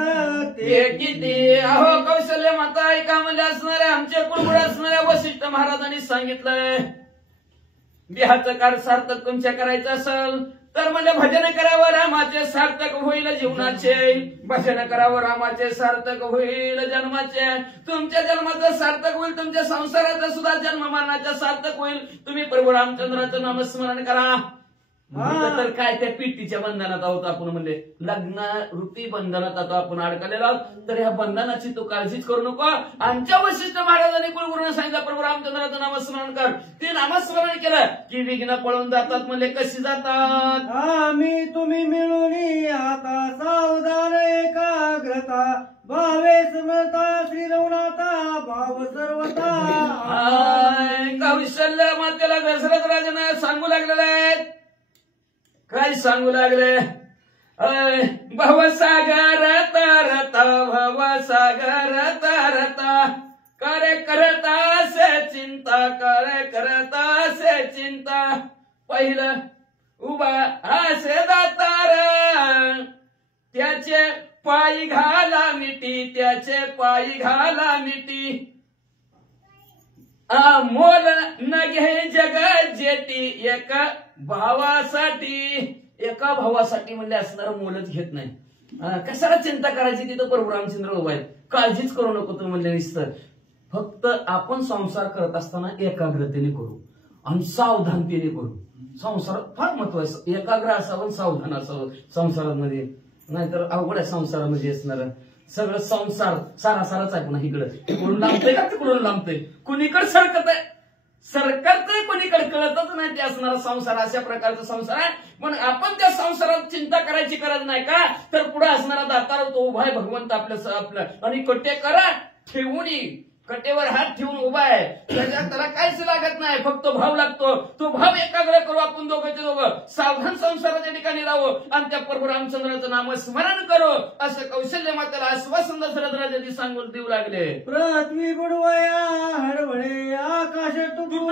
ते किती. अहो कौशल्य माता ऐका म्हणजे असणाऱ्या आमचे कुळगुळ असणाऱ्या वशिष्ठ महाराजांनी सांगितलंय, देहाचं कार्य सार्थक तुमच्या करायचं असेल तर म्हणजे भजन करावं रामाचे सार्थक होईल जीवनाचे. भजन करावं रामाचे सार्थक होईल जन्माचे. तुमच्या जन्माचं सार्थक होईल, तुमच्या संसाराचा सुद्धा जन्म मरणाचा सार्थक होईल. तुम्ही प्रभू रामचंद्राचं नामस्मरण करा. तर काय त्या पिट्टीच्या बंधनात आहोत आपण, म्हणजे लग्न रूपी बंधनात आता आपण अडकलेलो आहोत. तर ह्या बंधनाची तू काळजीच करू नको. आमच्या वशिष्ठ महाराजांनी कुलगुरूंना सांगितलं प्रभू रामचंद्राचं नामस्मरण कर. ते नामस्मरण केलं की विघ्न पळून जातात. म्हणजे कशी जातात? आम्ही तुम्ही मिळून आता सावधान एकाग्रता. भावे स्मरता श्री रवनाथा भाव सर्वता. कौशल्य मातेला दशरथ राजांना सांगू लागलेले आहेत. काय सांगू लागले? भवसागर तरता भवसागर तरता करे करता से चिंता करे करता से चिंता. पहिलं उभा असे दातार त्याचे पायी घाला मिठी, त्याचे पायी घाला मिठी. मोल न घे जग जेटी. एका भावासाठी, एका भावासाठी म्हणजे असणारा मोलच घेत नाही. कशाला चिंता करायची? तिथं प्रभू रामचंद्र उभा आहेत. काळजीच करू नको तुम्ही म्हणजे नुसतं. फक्त आपण संसार करत असताना एकाग्रतेने करू आणि सावधानतेने करू. संसारात फार महत्व आहे. एकाग्र असावं, सावधान असावं संसारामध्ये. नाहीतर अवघड आहे संसारामध्ये असणार सगळं. संसार सारासाराच आहे. पुन्हा इकडं तिकडून लांबतंय का तिकडून लांबतंय, कुणीकडे सरकत आहे, सरकारतंय कोणीकडे कळतच नाही. ते असणारा संसार अशा प्रकारचा संसार आहे. पण आपण त्या संसारात चिंता करायची गरज नाही का? तर पुढे असणारा दातार तो उभा आहे भगवंत आपलं आणि कटे करा ठेवून कटेवर हात ठेवून उभा आहे. त्याला काहीच लागत नाही, फक्त भाव लागतो. तो भाव एकाग्र करू आपण दोघांचे दोघं. सावधान संसाराच्या ठिकाणी राहू आणि त्या प्रभू रामचंद्राचं नाम स्मरण करू. असं कौशल्य मातेला आश्वासन दशरथ राजांनी सांगून देऊ लागले. पृथ्वी बुडवया हडवळे आकाश तुटून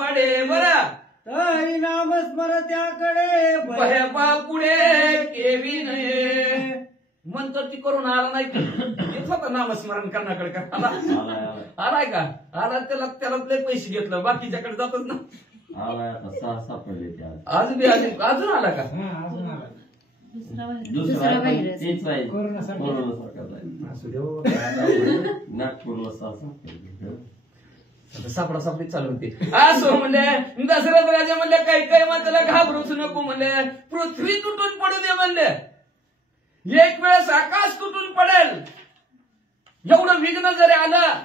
पडे बरा तरी नाम स्मर त्याकडे भयपा पुढे केवी नये. म्हणतो ती करून आला नाही का? येत होता नामस्मरण करण्याकडे का? आलाय का? आला त्याला लय पैसे घेतलं, बाकीच्याकडे जातच ना. अजून आला का? दुसरा व्हायरस. सापडा सापडी चालू होती. असो म्हणले दशरथ राजा म्हणले काही काही माताला घाबरूच नको म्हणले. पृथ्वी तुटून पडू दे म्हणले. एक वेळेस आकाश तुटून पडेल. एवढं विघ्न जरी आलं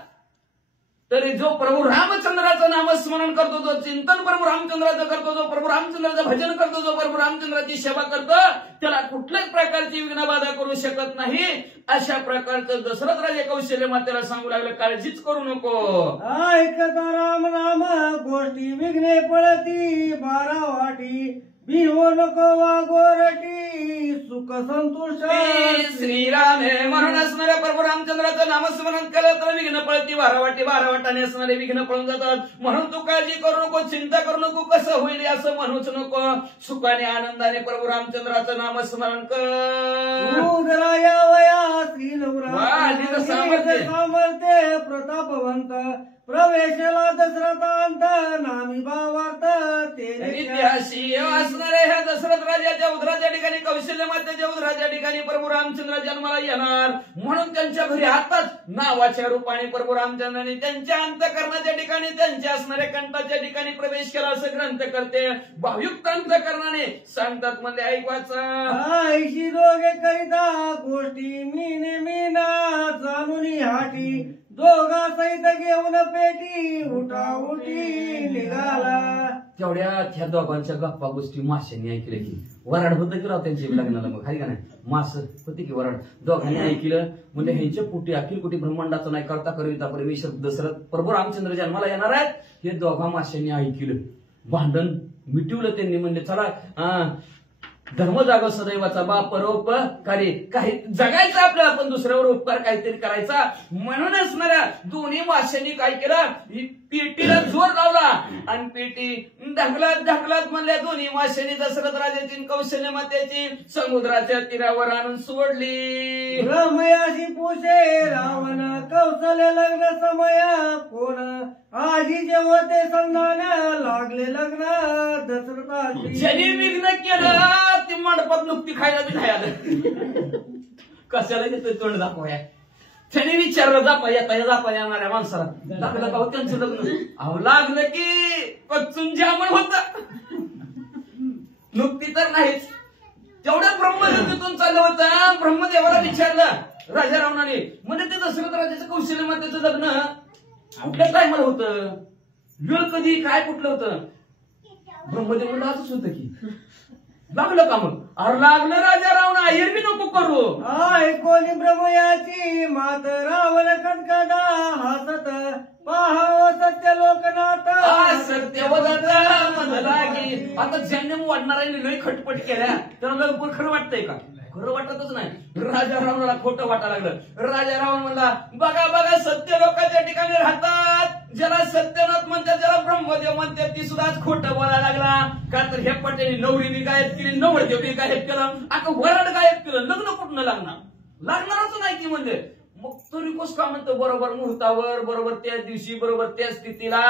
तरी जो प्रभू रामचंद्राचं नामस्मरण करतो, जो चिंतन प्रभू रामचंद्राचं करतो, जो प्रभू रामचंद्राचं भजन करतो, जो प्रभू रामचंद्राची सेवा करतो, त्याला कुठल्याच प्रकारची विघ्नबाधा करू शकत नाही. अशा प्रकारचं दशरथ राजे कौशल्य मातेला सांगू लागलं, काळजीच करू नको. ऐकता राम नाम गोष्टी विघ्ने पळती 12 वाटी. भिवो नको वागोरटी सुख संतुष्ट श्रीरामे म्हणून असणाऱ्या प्रभू रामचंद्राचं नामस्मरण केलं तर विघ्न पळती बारावाटाने असणारे विघ्न पळून जातात. म्हणून तू काळजी करू नको, चिंता करू नको, कसं होईल असं म्हणूच नको. सुखाने आनंदाने प्रभू रामचंद्राचं नामस्मरण कर. उदराया वया श्रीनवरा वा, तिथं सामर्थ्य. सामर्थ्य प्रतापवंत प्रवेशला दशरथांत नामी भावार्थ इतिहासी असणारे ह्या दशरथ राजाच्या उदराच्या ठिकाणी कौशल्य मातेच्या उदराच्या ठिकाणी प्रभू रामचंद्र जन्माला येणार. म्हणून त्यांच्या घरी आताच नावाच्या रूपाने प्रभू रामचंद्राने त्यांच्या अंतःकरणाच्या ठिकाणी त्यांच्या असणाऱ्या कंठाच्या ठिकाणी प्रवेश केला असं ग्रंथ करते. भावयुक्त अंतःकरणाने सांगतात म्हणजे ऐकवाचा ऐशी दोघे करिता गोष्टी मीना जाणून हाटी दोघा सहित घेऊन पेटी उठा उठी निघाला. तेवढ्या त्या दोघांच्या गप्पा गोष्टी माशांनी ऐकल्या की वराड होतं की राव त्यांच्या लग्नाला. मग हाय का नाही, मास होते की वराड दोघांनी ऐकलं. म्हणजे ह्यांच्या पोटी अखिल कोटी ब्रह्मांडाचं नाही करता करविता परमेश्वर दशरथ प्रभू रामचंद्र जन्माला येणार आहेत हे दोघा माशांनी ऐकलं. भांडण मिटवलं त्यांनी. म्हणजे चला धर्म जागो सदैवाचा बाप परोपकारी. काही जगायचं आपलं, आपण दुसऱ्यावर उपकार काहीतरी करायचा. म्हणूनच ना दोन्ही माशांनी काय केलं, पेटीला जोर लावला आणि पेटी ढकलत म्हणल्या दोन्ही माशांनी दशरथ राजाची कौशल्य मातेची समुद्राच्या तीरावर आणून सोडली. रमयाशी पूछे रावण कौशल्य लग्न समया कोण आजी जेव्हा ते संधान लागले लग्न दशरथाची. ज्यांनी विघ्न केलं ती मंडपात नुकती खायला बी नाही आलं. कशाला घेतोय तोंड दाखवाय. त्याने विचारलं जापा येणाऱ्या माणसाला दाखवलं का त्यांचं लग्न. अहो लागलं की कच्चून जामण होत, नुकती तर नाहीच. तेवढं ब्रह्मदेवातून चाललं होतं. ब्रह्मदेवाला विचारलं राजा रावणाने, म्हणजे ते दशरथ राजाचं कौशल्य मातेचं लग्न कुठल्या टायमाला होतं, वेळ कधी, काय कुठलं होतं. ब्रह्मदेव म्हणलं असंच होतं की. लागलं का मग. अरे लागलं राजा रावण आयर बी नको करू. कोणी ब्रह्मयाची मात रावण कणकदा हसत पाहाव सत्य लोकनाथ सत्य वदत म्हणला की आता ज्यांनी वाढणाऱ्यांनी लई खटपट केल्या तर लवकर खरं वाटतंय का. खरं वाटतच नाही. राजा रावणाला खोटं वाटायला लागलं. राजा रावण म्हणला बघा सत्य लोकांच्या ठिकाणी राहतात. ज्याला सत्यनाथ म्हणतात, ज्याला ब्रह्मदेव म्हणतात, ती सुद्धा खोटं बोलायला लागला. का तर ह्या पटेने नवरी बी गायब केली, नवरदेव बी गायब केलं, आता वराड गायब केलं. लग्न कुठनं लागणारच नाही की. म्हणजे मग तो रिक्वेस्ट का म्हणतो बरोबर मुहूर्तावर, बरोबर त्याच दिवशी, बरोबर त्याच स्थितीला,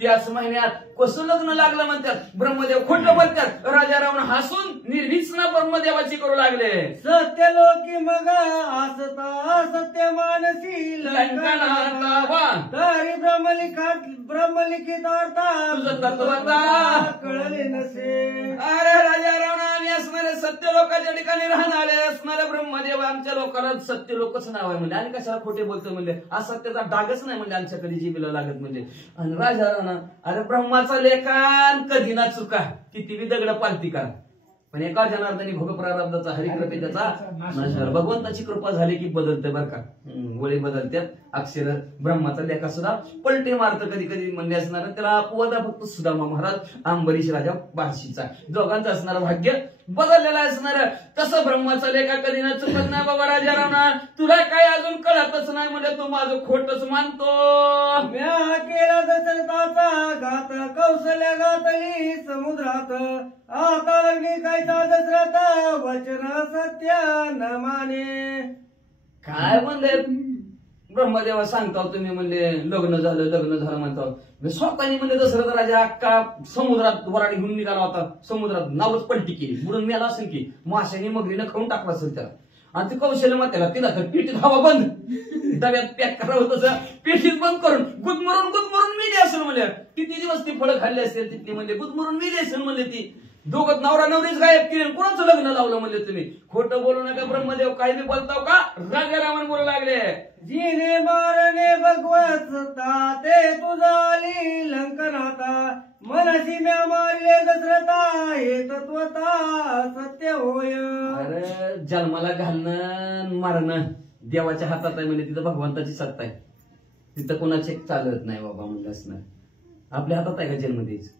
त्याच महिन्यात कसं लग्न लागलं म्हणतात. ब्रह्मदेव खोटं बोलतात. राजा रावण हसून निर्भीसना ब्रह्मदेवाची करू लागले. सत्य लोकी मग असता सत्य मानसी लंकनाता तरी ब्रह्मलिखित तुझं तत्वता कळले नसे. अरे राजा रावण आम्ही असणारे सत्य लोकांच्या ठिकाणी राहणारे असणारे ब्रह्मदेव आमच्या लोकांना सत्य लोकच नाव आहे म्हणजे. आणि कशाला खोटे बोलतो म्हणजे, असत्याचा डागच नाही म्हणजे आमच्या कधी जीबीला लागत म्हणजे. आणि राजा रावण अरे ब्रह्माचा लेखान कधी ना चुका, किती बी दगड पालती करा, पण एका जनार्दनी भोग प्रारब्धाचा हरिकृपे त्याचा नाश. भगवंताची कृपा झाली की बदलते बरं का. वळे बदलतात, अक्षर ब्रह्माचा लेखा सुद्धा पलटे मारत कधी कधी म्हणजे असणार. त्याला अपवादा फक्त सुदामा महाराज, अंबरीश राजा बार्शीचा दोघांचं असणार भाग्य बदललेलं असणार. तसं ब्रह्माचा लेखा कधी ना चुकत नाही बाबा. राजा रावणा तुला काय अजून कळतच नाही म्हणजे तू माझं खोटच मानतो. म्या केला दशरथाचा घात कौशल्य घातली समुद्रात आता लग्नी कायचा दशरथ वचन सत्य न माने. काय म्हणले ब्रह्मदेवा सांगता तुम्ही म्हणले लग्न झालं म्हणतो. स्वतःनी म्हणले दशरथ राजा अक्का समुद्रात वराडी घेऊन निघाला होता. समुद्रात नावच पलटी केली, बुडून मेला असेल की. माशाने मगरीनं खाऊन टाकला असेल त्याला. आणि ते कौशल्य मातेला तिला तर पेटीत हवा बंद, डब्यात पॅक करा होत, पेटीत बंद करून गुदमरून मेली असेल म्हणले. किती दिवस ती फळं खाल्ली असेल तिथली म्हणजे गुदमरून मेली असेल म्हणले. ती दोघं नवरा नवरीच गायब केली. कोणाचं लग्न लावलं म्हणले तुम्ही. खोटं बोलू नका ब्रह्मदेव, काही बी बोलताव का. राजा रावण बोलू लागले जिने मारणे भगवत सत्ता ते तुझाली लंकनाता मनसी म्या मारले दशरथा हे तत्वता सत्य होय. अरे जन्माला घालणं मारणं देवाच्या हातात आहे म्हणजे तिथं भगवंताची सत्ता आहे. तिथं कोणाचे चालत नाही बाबा म्हणजे असणार. आपल्या हातात आहे का जन्म द्यायचं.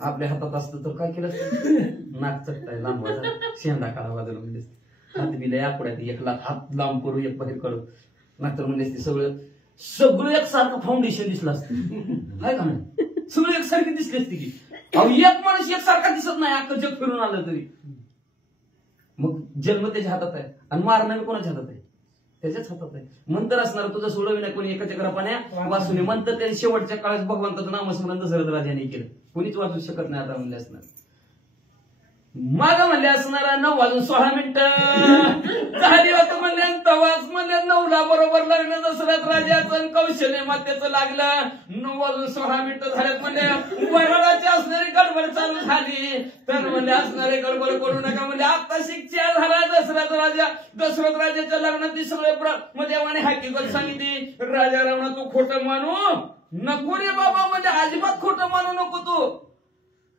आपल्या हातात असतं तर काय केलं असतं? नाक चटताय लांब शेंडा काढा बाजूला म्हणजे हात बिले आकड्यात 1 लाख हात लांब करू 1 बाहेर काढू नाहीतर म्हणजे ते सगळं एकसारखं फाउंडेशन दिसलं असतं हाय का नाही? सगळं एकसारखी दिसली असते की अहो एक माणूस एकसारखा दिसत नाही अख्खं जग फिरून आलं तरी. मग जन्म त्याच्या हातात आहे आणि मारणं कोणाच्या हातात आहे? त्याच्याच हातात आहे. मंत्र असणार तुझं सोडविना कोणी एकाच्या घरापाण्या वाचून मंत्र त्या शेवटच्या काळात भगवंताचं नामस्मरण दशरथ राजाने केलं. कोणीच वाचू शकत नाही आता म्हणले असणार. माग म्हणले असणार 9:16 झाली होतं म्हणले तवाच म्हणले 9ला बरोबर लग्न दशरथ राजाचं कौशल्य मातेचं लागलं. 9:16 झाल्यात म्हणले वराडाची असणारी गडबड चालू झाली तर म्हणले असणारे गडबड करू नका म्हणले आता शिक्षा झाला दशरथ राजाच्या लग्नात सगळे देवाने हकीकत सांगितली. राजा रावणा तू खोटं मानू नको रे बाबा म्हणजे अजिबात खोटं मानू नको तू.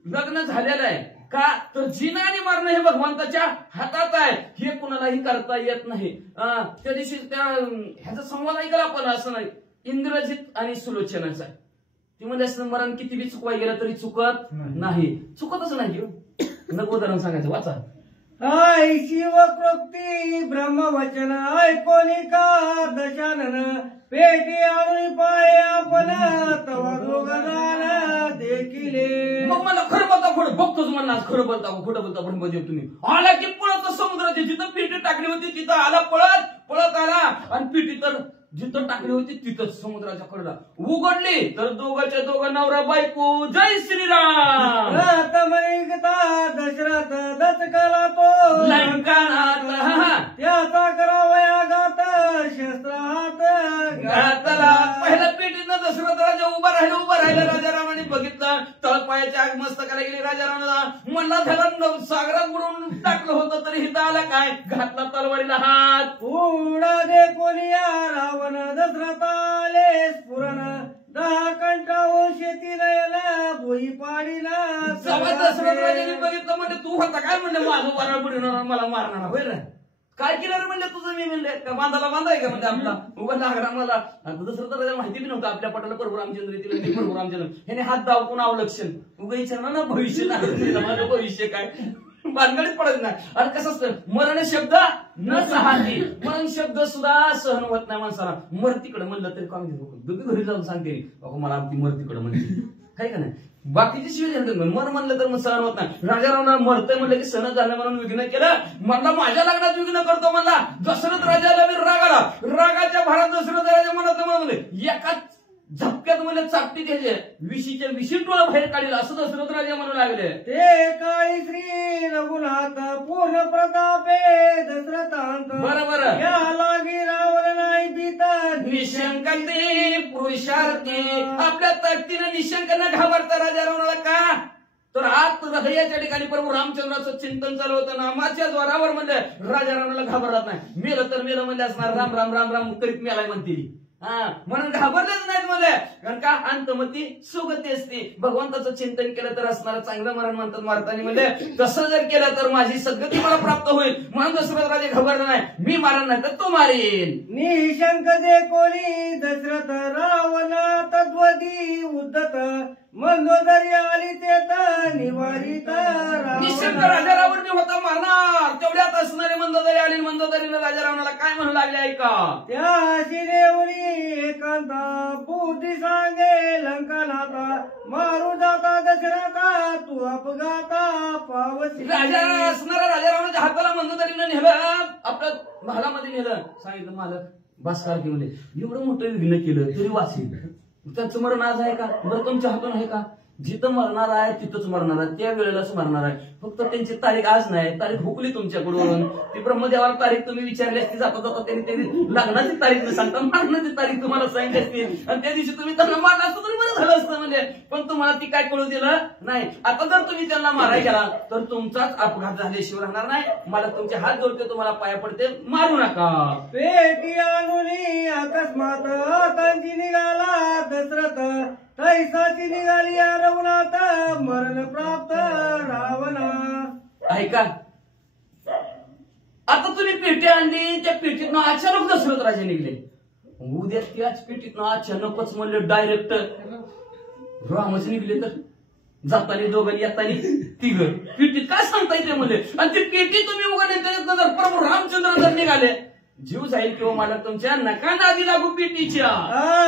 लग्न झालेलं आहे का तर जिना आणि मरणं हे भगवंताच्या हातात आहे. हे कुणालाही करता येत नाही. त्या दिवशी ह्याचा संवाद ऐकला आपण असं नाही इंद्रजित आणि सुलोचनाचा. ती म्हणजे असं मरण किती बी चुकवाय गेलं तरी चुकत नाही. चुकतच नाही. नको उदाहरण सांगायचं वाचा. आय शिवकृती ब्रह्मवचन ऐकोनी का दशानन पेटी आणून पाय आपण तवा दोघांना देखिले. मग मला खरं बोलता खोटं बघतोच म्हणला खरं बोलता खोटं बोलता ब्रह्मदेव तुम्ही आला की पळत समुद्राची जिथं पेटी टाकली होती तिथं आला पळत आला आणि पेटी तर जिथं टाकली होती तिथंच समुद्राच्या कडेला उघडली तर दोघं नवरा बायको जय श्रीराम. दशरथ दचकला तो लंकानाथ त्याचा करावया घात शस्त्रात घातला. पहिल्या पेटीनं दशरथ राजा उभा राहिला राजा रामाने बघितलं तळपायाच्या आग मस्तकाला गेली. राजा रामाला म्हणला झाला सागरात बुडवून टाकलं होतं तरी हिथं आला काय घातला तलवारीला हात. उडा दे कोणिया रावण दशरथाले स्फुरण 10 कंठावून शेती नयला भुई पाडीला. दशरथ राजाने बघितलं म्हणजे तू होता काय म्हणले माझं वारा बुडवणार मला मारणार होय ना काय केलं रे म्हणले तुझं मी म्हणले का बांधाला बांधाय का म्हणजे आपला उभा लागला मला. दशरथ राजा माहिती बी नव्हतं आपल्या पटाला प्रभू रामचंद्र येतील प्रभू रामचंद्र ह्याने हात दावून अवलक्षण उगा विचारणार ना भविष्य नाही माझं भविष्य काय बांधगडीत पडत नाही. आणि कसं असतं मरण शब्द न सहाती मरण शब्द सुद्धा सहन होत नाही माणसाला. मरतीकडे म्हणलं तरी काम घरी जाऊन सांगते बाबा मला आमची मरतीकडे म्हणते काय का नाही. बाकीची शिवाय मन म्हणलं तर मग सहन होत नाही. राजा रावणा मरतय म्हणलं की सहन झालं म्हणून विघ्न केलं. म्हणला माझ्या लग्नात विघ्न करतो म्हणला. दशरथ राजाला मी रागाच्या भरात दशरथ राजा म्हणत म्हणले एका झपक्यात मला चापटी घ्यायचे 20 टोळा बाहेर काढील असं दशरथ राजा म्हणू लागले. ते काळी श्री रघुनाथ पूर्ण प्रतापे दशरथांत बरोबर या लागी रावण नाही भीता निशंकते पुरुषार्थी आपल्या ताकदीनं निशंक न घाबरता राजा रावणाला का तर आत हृदयाच्या ठिकाणी प्रभू रामचंद्राचं चिंतन चालू होतं नामाच्या द्वारावर म्हणले राजा रावणाला घाबरत नाही. मेलं तर मेलं म्हणजे असणार राम राम राम राम करीत मेलाय म्हणते म्हणून घाबरलेच नाहीत मला. कारण का अंतमती सुगती असते. भगवंताचं चिंतन केलं तर असणार चांगलं मरण म्हणतात मारताना म्हणजे तसं जर केलं तर माझी सद्गती मला प्राप्त होईल. म्हणून दशरथ राजे घाबरला नाही. मी मारण नाही तर तो मारेल. निशंक दे कोणी दशरथ रावण तद्वदी उद्धत मंदोदरी आली ते निवारित निशंक राजा रावण होता मारणार तेवढ्यात असणारे मंदोदरी आली. मंदोदरीनं राजा रावणाला काय म्हणू लागले ऐका. त्याशी देवणी एकांता बुद्धी सांगे लंकानाथा मारू जाता दशरथा तू अपघाता पावसी. राजा असणारा राजा रावणाच्या हाताला मंदोदरीनं नेलं आपल्या महालामध्ये नेलं. सांगितलं मालक भास्कर घेऊन एवढं मोठं विघ्न केलं तरी वाचेल. त्यांचं मरण आज आहे का बरं तुमच्या हातून आहे का. जिथं मरणार आहे तिथंच मरणार आहे त्या वेळेलाच मरणार आहे. फक्त त्यांची तारीख आज नाही तारीख हुकली तुमच्याकडून. ती ब्रह्मदेवाला तारीख तुम्ही विचारली असती जाता जाता त्यांनी लग्नाची तारीख न सांगता मरणाची तारीख तुम्हाला सांगितली असती आणि त्या दिवशी तुम्ही त्यांना मारला असतं तरी बरं झालं असतं म्हणजे. पण तुम्हाला ती काय कळू दिलं नाही. आता जर तुम्ही त्यांना मारायला गेला तर तुमचाच अपघात झाल्याशिवाय राहणार नाही. मला तुमचे हात जोडते तुम्हाला पाया पडते मारू नका. पेटी आणून अकस्मात त्यांची निघाला दशरथ तैसाची निघाली रघुनाथ मरण प्राप्त रावणा. ऐका आता तुम्ही पेटी आणली त्या पेटीतनं अचानक दशरथ राजे निघले. उद्या त्याच पेटीतनं अचानकच म्हणले डायरेक्ट रामच निघले तर जातानी दोघं येतानी तिघ पेटीत काय सांगता येते म्हणजे आणि ती पेटी तुम्ही उघडले त्याच्यात जर प्रभू रामचंद्र जर निघाले जीव जाईल किंवा मला तुमच्या नका नादी लागू पेटीच्या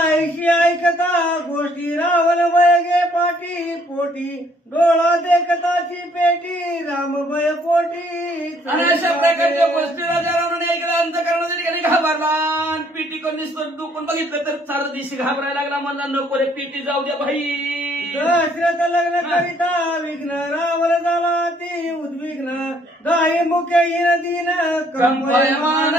ऐशी ऐकता गोष्टी रावण वयगे पाठी पोटी डोळा देखताची पेटी रामभय पोटी आणि अशा प्रकारच्या गोष्टी राजा रावणाने ऐकल्या अंतःकरणाच्या ठिकाणी घाबरला आणि पेटी करून डुकून बघितलं तर चार दिवशी घाबरायला लागला म्हणला नको रे पेटी जाऊ द्या भाई दशरथ लग्न करिता विघ्न रावण झाला ती उद्विग्न दाही मुख्य हिन दिन कंपायमान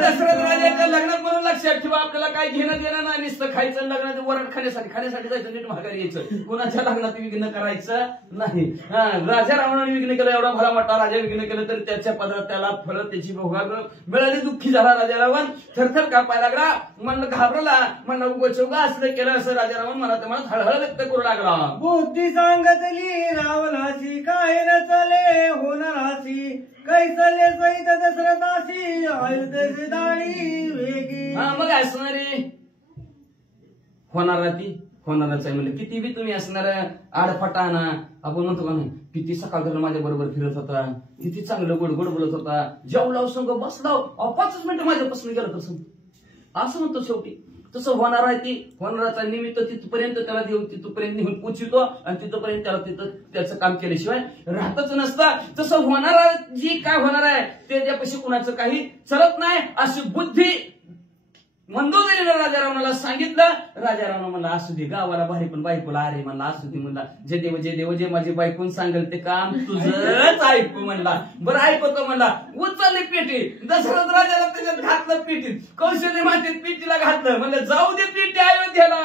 दशरथ राजाच्या लग्नात म्हणून लक्षात ठेवा आपल्याला काय घेणं देणं नाही नुसतं खायचं लग्नात वरण खाण्यासाठी जायचं नीट महागारी यायचं कुणाच्या लग्नात विघ्न करायचं नाही राजा रावणाने विघ्न केलं एवढा भला मोठा राजा विघ्न केलं तर त्याच्या पदरात त्याला फळ त्याची भोगाग मिळाली दुःखी झाला राजा रावण थरथर कापायला लागला म्हणलं घाबरला म्हणलं उगोचौगा असलं केलं असं राजा रावण मला हळहळ व्यक्त करू लागला बुद्धी सांगतली रावणाशी काय न चले होणाराशी कैसले सहित दशरथाशी अयोध्येची दाढी वेगी मग असणारी होणारच आहे म्हणजे किती बी तुम्ही असणार आडफटाना आपण म्हणतो का नाही किती सकाळ धरून माझ्या बरोबर फिरत होता किती चांगलं गोड गोड बोलत होता जेवलाव संग बसलाव 5 मिनिटं माझ्यापासून गेलं तसं असं म्हणतो शेवटी तसं होणार आहे ती होणाराचा निमित्त तिथपर्यंत त्याला देऊ तिथपर्यंत नेऊन पोचतो आणि तिथपर्यंत त्याला तिथं त्याचं काम केल्याशिवाय राहतच नसतं तसं होणार जी काय होणार आहे त्याच्यापाशी कुणाचं काही चलत नाही अशी बुद्धी मंदोदरीला राजा रावणाला सांगितलं राजा रावणा म्हणला असू दे गावाला भारी पण बायकोला अरे म्हणला असू दे म्हणला जे देव जे माझी बायकून सांगेल ते काम तुझंच ऐकू म्हणला बरं ऐकतो म्हणला उचलली पेटी दशरथ राजाला त्याच्यात घातलं पेटीत कौशल्य मातीत पेटीला घातलं म्हणलं जाऊ दे पेटी अयोध्येला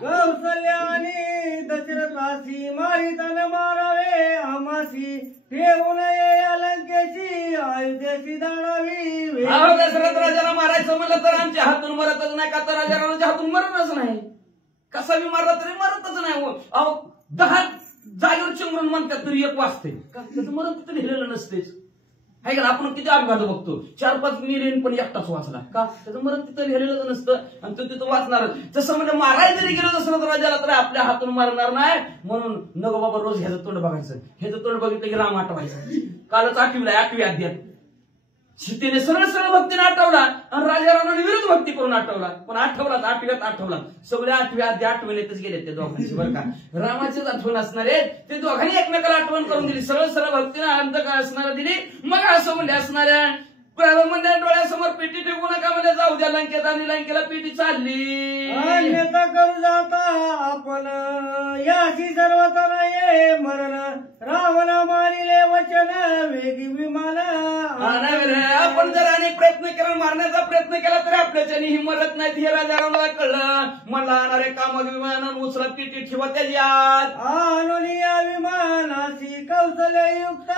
कौशल्य आणि दशरथाशी मारिताना मारावे आमाशी ठेवू नये अलंकेची अयोध्येची दाढावी दशरथ राजाला मारायचं म्हणलं तर आमच्या हातून मरतच नाही का तर राजा रावणाच्या हातून मरतच नाही कसा बी मारला तरी मरतच नाही अहो 10 जागेवर चिंगरून म्हणतात तरी 1 वाजते का त्याचं मरण तिथं लिहिलेलं नसतेच आहे का आपण किती अपघात बघतो 4-5 मिलियन पण एकटाच वाचला का त्याचं मरण तिथं लिहिलेलं नसतं आणि तो तिथं वाचणार तसं म्हणजे मारायला जरी गेलो दशरथ राजाला तर आपल्या हातून मारणार नाही म्हणून नको बाबा रोज ह्याचं तोंड बघायचं ह्याचं तोंड बघितलं की राम आठवायचं कालच 8वी अध्यात सीतेने सरळ भक्तीने आठवला आणि राजा रावणाने विरुद्ध भक्ती करून आठवला पण आठवला सगळे 8वी अध्याय आठवणीतच गेले ते दोघांची बरं का रामाचीच आठवण असणार आहे ते दोघांनी एकमेकाला आठवण करून दिली सरळ भक्तीने अंतकाळ असणारा दिली मग असं म्हणले असणाऱ्या म्हणजे डोळ्यासमोर पेटी ठेवू नका म्हणजे जाऊ द्या लंकेत आणि लंकेला पेटी चालली अन्यथा करू जाता आपण याशी सर्वता नाहीये मरण रावण मानिले वचन वेगी विमान आपण जर अनेक प्रयत्न केला मारण्याचा प्रयत्न केला तरी आपल्याच्याने ही मरत नाही हे राजा रावणाला कळलं म्हणला अरे कामक विमान उचला पेटी ठेवा त्याच्यात आणून या विमानाशी कौशल्ययुक्त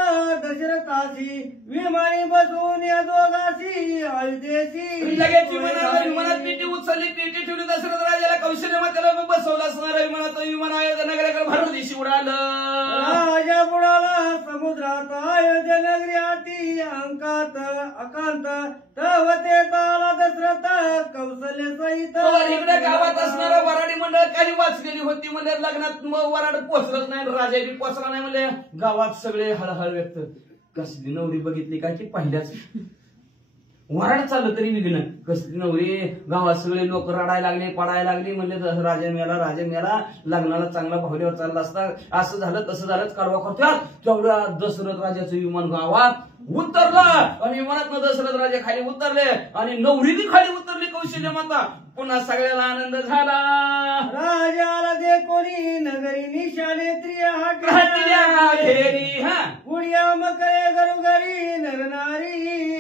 दशरथाशी विमानी बसून या दोघाशी अयोध्येशी लगेच विमानात पेटी उचलली पेटी ठेवली दशरथ राजाला कौशल्य त्याला बसवलं असणार विमानात विमान अयोध्या नगराकडे भारत दिशी उडालं राजा बुडाला समुद्रात अयोध्या नगरी आती अंकात अकांत तव ते ताला दशरथ कौशल्य सहित इकडे गावात असणारं वराडी मंडळ काही वाचलेली होती म्हणजे लग्नात वराड पोचलंच नाही राजा बी पोचला नाही म्हणजे गावात सगळे हळहळ व्यक्त कसली नवरी बघितली काय की पहिल्याच वराड चाललं तरी विघ्न कसली नवरी गावात सगळे लोक रडायला लागले पडायला लागले म्हणले राजा मेला लग्नाला चांगला भावल्यावर चालला असता असं झालं तसं झालं काढवा करतात तेवढ्या दशरथ राजाचं विमान गावात उतरलं आणि विमानात दशरथ राजा खाली उतरले आणि नवरी बी खाली उतरली कौशल्य माता पुन्हा सगळ्याला आनंद झाला राजाला दे कोणी नगरी निशाने पुढ्या मकरे घरोघरी नरनारी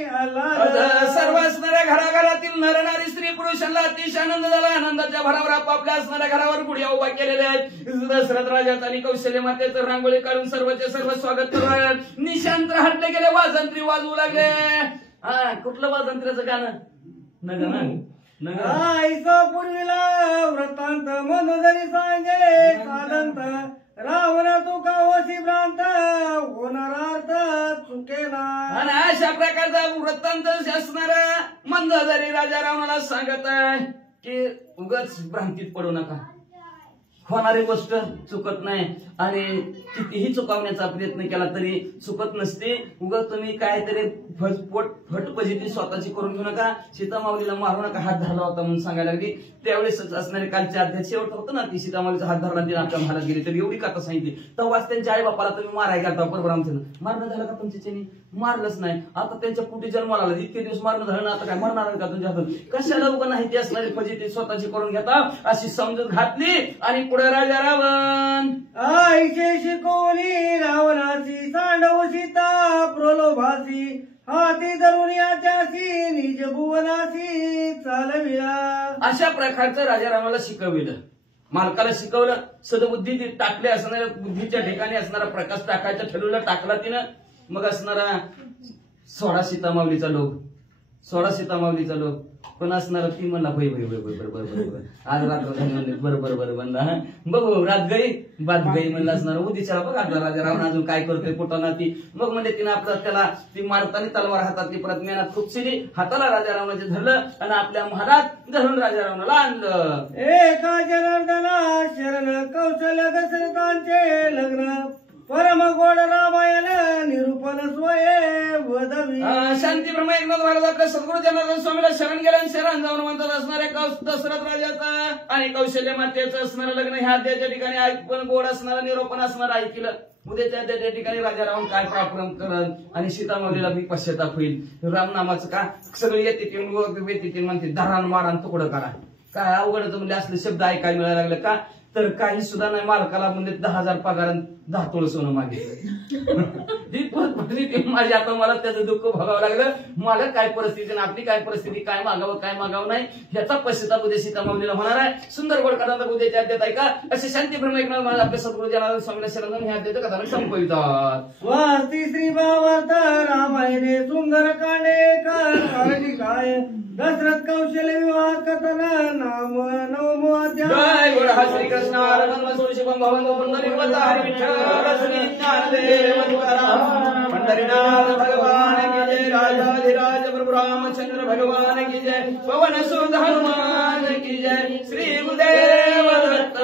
सर्व असणाऱ्या घराघरातील नरनारी स्त्री पुरुषांना अतिशय आनंद झाला आनंदाच्या भरावर आपापल्या असणाऱ्या घरावर गुढ्या उभा केलेल्या आहेत दशरथ राजाचं आणि कौशल्य मातेचं रांगोळी काढून सर्वचे सर्व स्वागत करून निशांत हटले गेले वाजंत्री वाजवू लागले कुठलं वाजंत्र्याचं गाणं आईचा पूर्वीला वृत्तांत मनोदरी सांगे साधंत रावण तुका ओशी भ्रांत होणार अर्थ चुकेना आणि अशा प्रकारचा वृत्तांत असणारा मंदोदरी राजा रावणाला सांगत आहे की उगाच भ्रांतीत पडू नका होणारी गोष्ट चुकत नाही आणि कितीही चुकवण्याचा प्रयत्न केला तरी चुकत नसते. उगाच तुम्ही काहीतरी फटफजिती स्वतःची करून घेऊ नका. सीतामाऊलीला मारू नका, हात धरला होता म्हणून सांगायला लागली. त्यावेळेस असणारे कालचे अध्यक्ष शेवट होतं ना, ती सीतामाऊलीचा हात धरला तिने आपल्या महालात गेली. तर एवढी कथा सांगितली. तेव्हाच त्यांच्या आई बापाला तुम्ही मारायला गेला परब्रह्मचंद्र. मारणं झालं का तुमच्याच्याने? मारलंच नाही. आता त्यांच्या पोटी जन्माला आला, इतके दिवस मारणं झालं ना, आता काय मरणार का तुमच्या हातात? कशाला उगा नाही ते असणारी फजिती स्वतःची करून घेता अशी समजूत घातली. आणि पुढे राजा रावण आईचे शिकवली रावणाची सांडव सीता प्रलोभासी हाती धरून याच्याशी निज भुवनाशी चालविला. अशा प्रकारचं राजा रावणाला शिकविलं, मालकाला शिकवलं. सदबुद्धी टाकले असणाऱ्या बुद्धीच्या ठिकाणी असणारा प्रकाश टाकायचा ठरवलं, टाकला तिनं. मग असणारा सोळा सीतामाऊलीचा लोक, सोळा सीतामाऊलीचा लोक पण असणारा ती म्हणला भाई भाई भाई बरोबर आज रात्र झाली बरोबर म्हणला. बघू रात गई बात गई म्हणलं असणार. उद्याच्याला बघ आपला राजा रावण अजून काय करतोय कुठं ना ती. मग म्हणजे तिने आपला त्याला ती मारताना तलवार हातातली परत मेनात खुपसिली, हाताला राजा रावणाचे धरलं आणि आपल्या महालात धरून राजा रावणाला आणलं. एका जनार्दना शरण कौशल्य दशरथांचे लग्न परम गोड रामायण निरूपण स्वये वदवी. शांती ब्रह्म एकनाथ महाराज आपल्या सद्गुरू जनार्दन स्वामीला शरण गेल्या आणि शरण जाऊन म्हणतात असणाऱ्या दशरथ राजाचा आणि कौशल्य मातेचं असणारं लग्न ह्या अध्याच्या ठिकाणी ऐकून गोड असणारं निरूपण असणारं ऐकलं. उद्याच्या त्या ठिकाणी राजा रावण काय पराक्रम करल आणि सीतामाऊलीला बी पश्चाताप होईल. रामनामाचं का सगळे येते म्हणते धरान मारान तुकडं करा. काय अवघडच म्हणजे असले शब्द ऐकायला मिळायला लागले का? तर काही सुद्धा नाही. मालकाला म्हणजे 10,000 पगार 10 तोळ सोनं मागितलं. माझी आता मला त्याचं दुःख भोगावं लागलं. मला काय परिस्थिती आणि आपली काय परिस्थिती, काय मागावं नाही ह्याचा पश्चाताप उद्या सीतामाऊलीला होणार आहे. सुंदर गोड कथा उद्याच्या अध्यात ऐका. असे शांती ब्रह्म एकनाथ महाराज आपल्या सद्गुरू जनार्दन स्वामीला शरण ह्या अध्यात कथा संपवितात. स्वास्ती श्री भावार्थ रामायणे सुंदर कांडे काय दशरथ कौशल्य विवाह कथन नाम नवमो अध्याय. जय गोड श्री कृष्ण आरमन शुभम भवन पुंडरीक हरि विठ्ठल श्री ज्ञानदेव तुकाराम पंढरीनाथ भगवान की जय. राजाधिराज प्रभु रामचंद्र भगवान की जय. पवन सुत हनुमान की जय. श्री गुरुदेव दत्त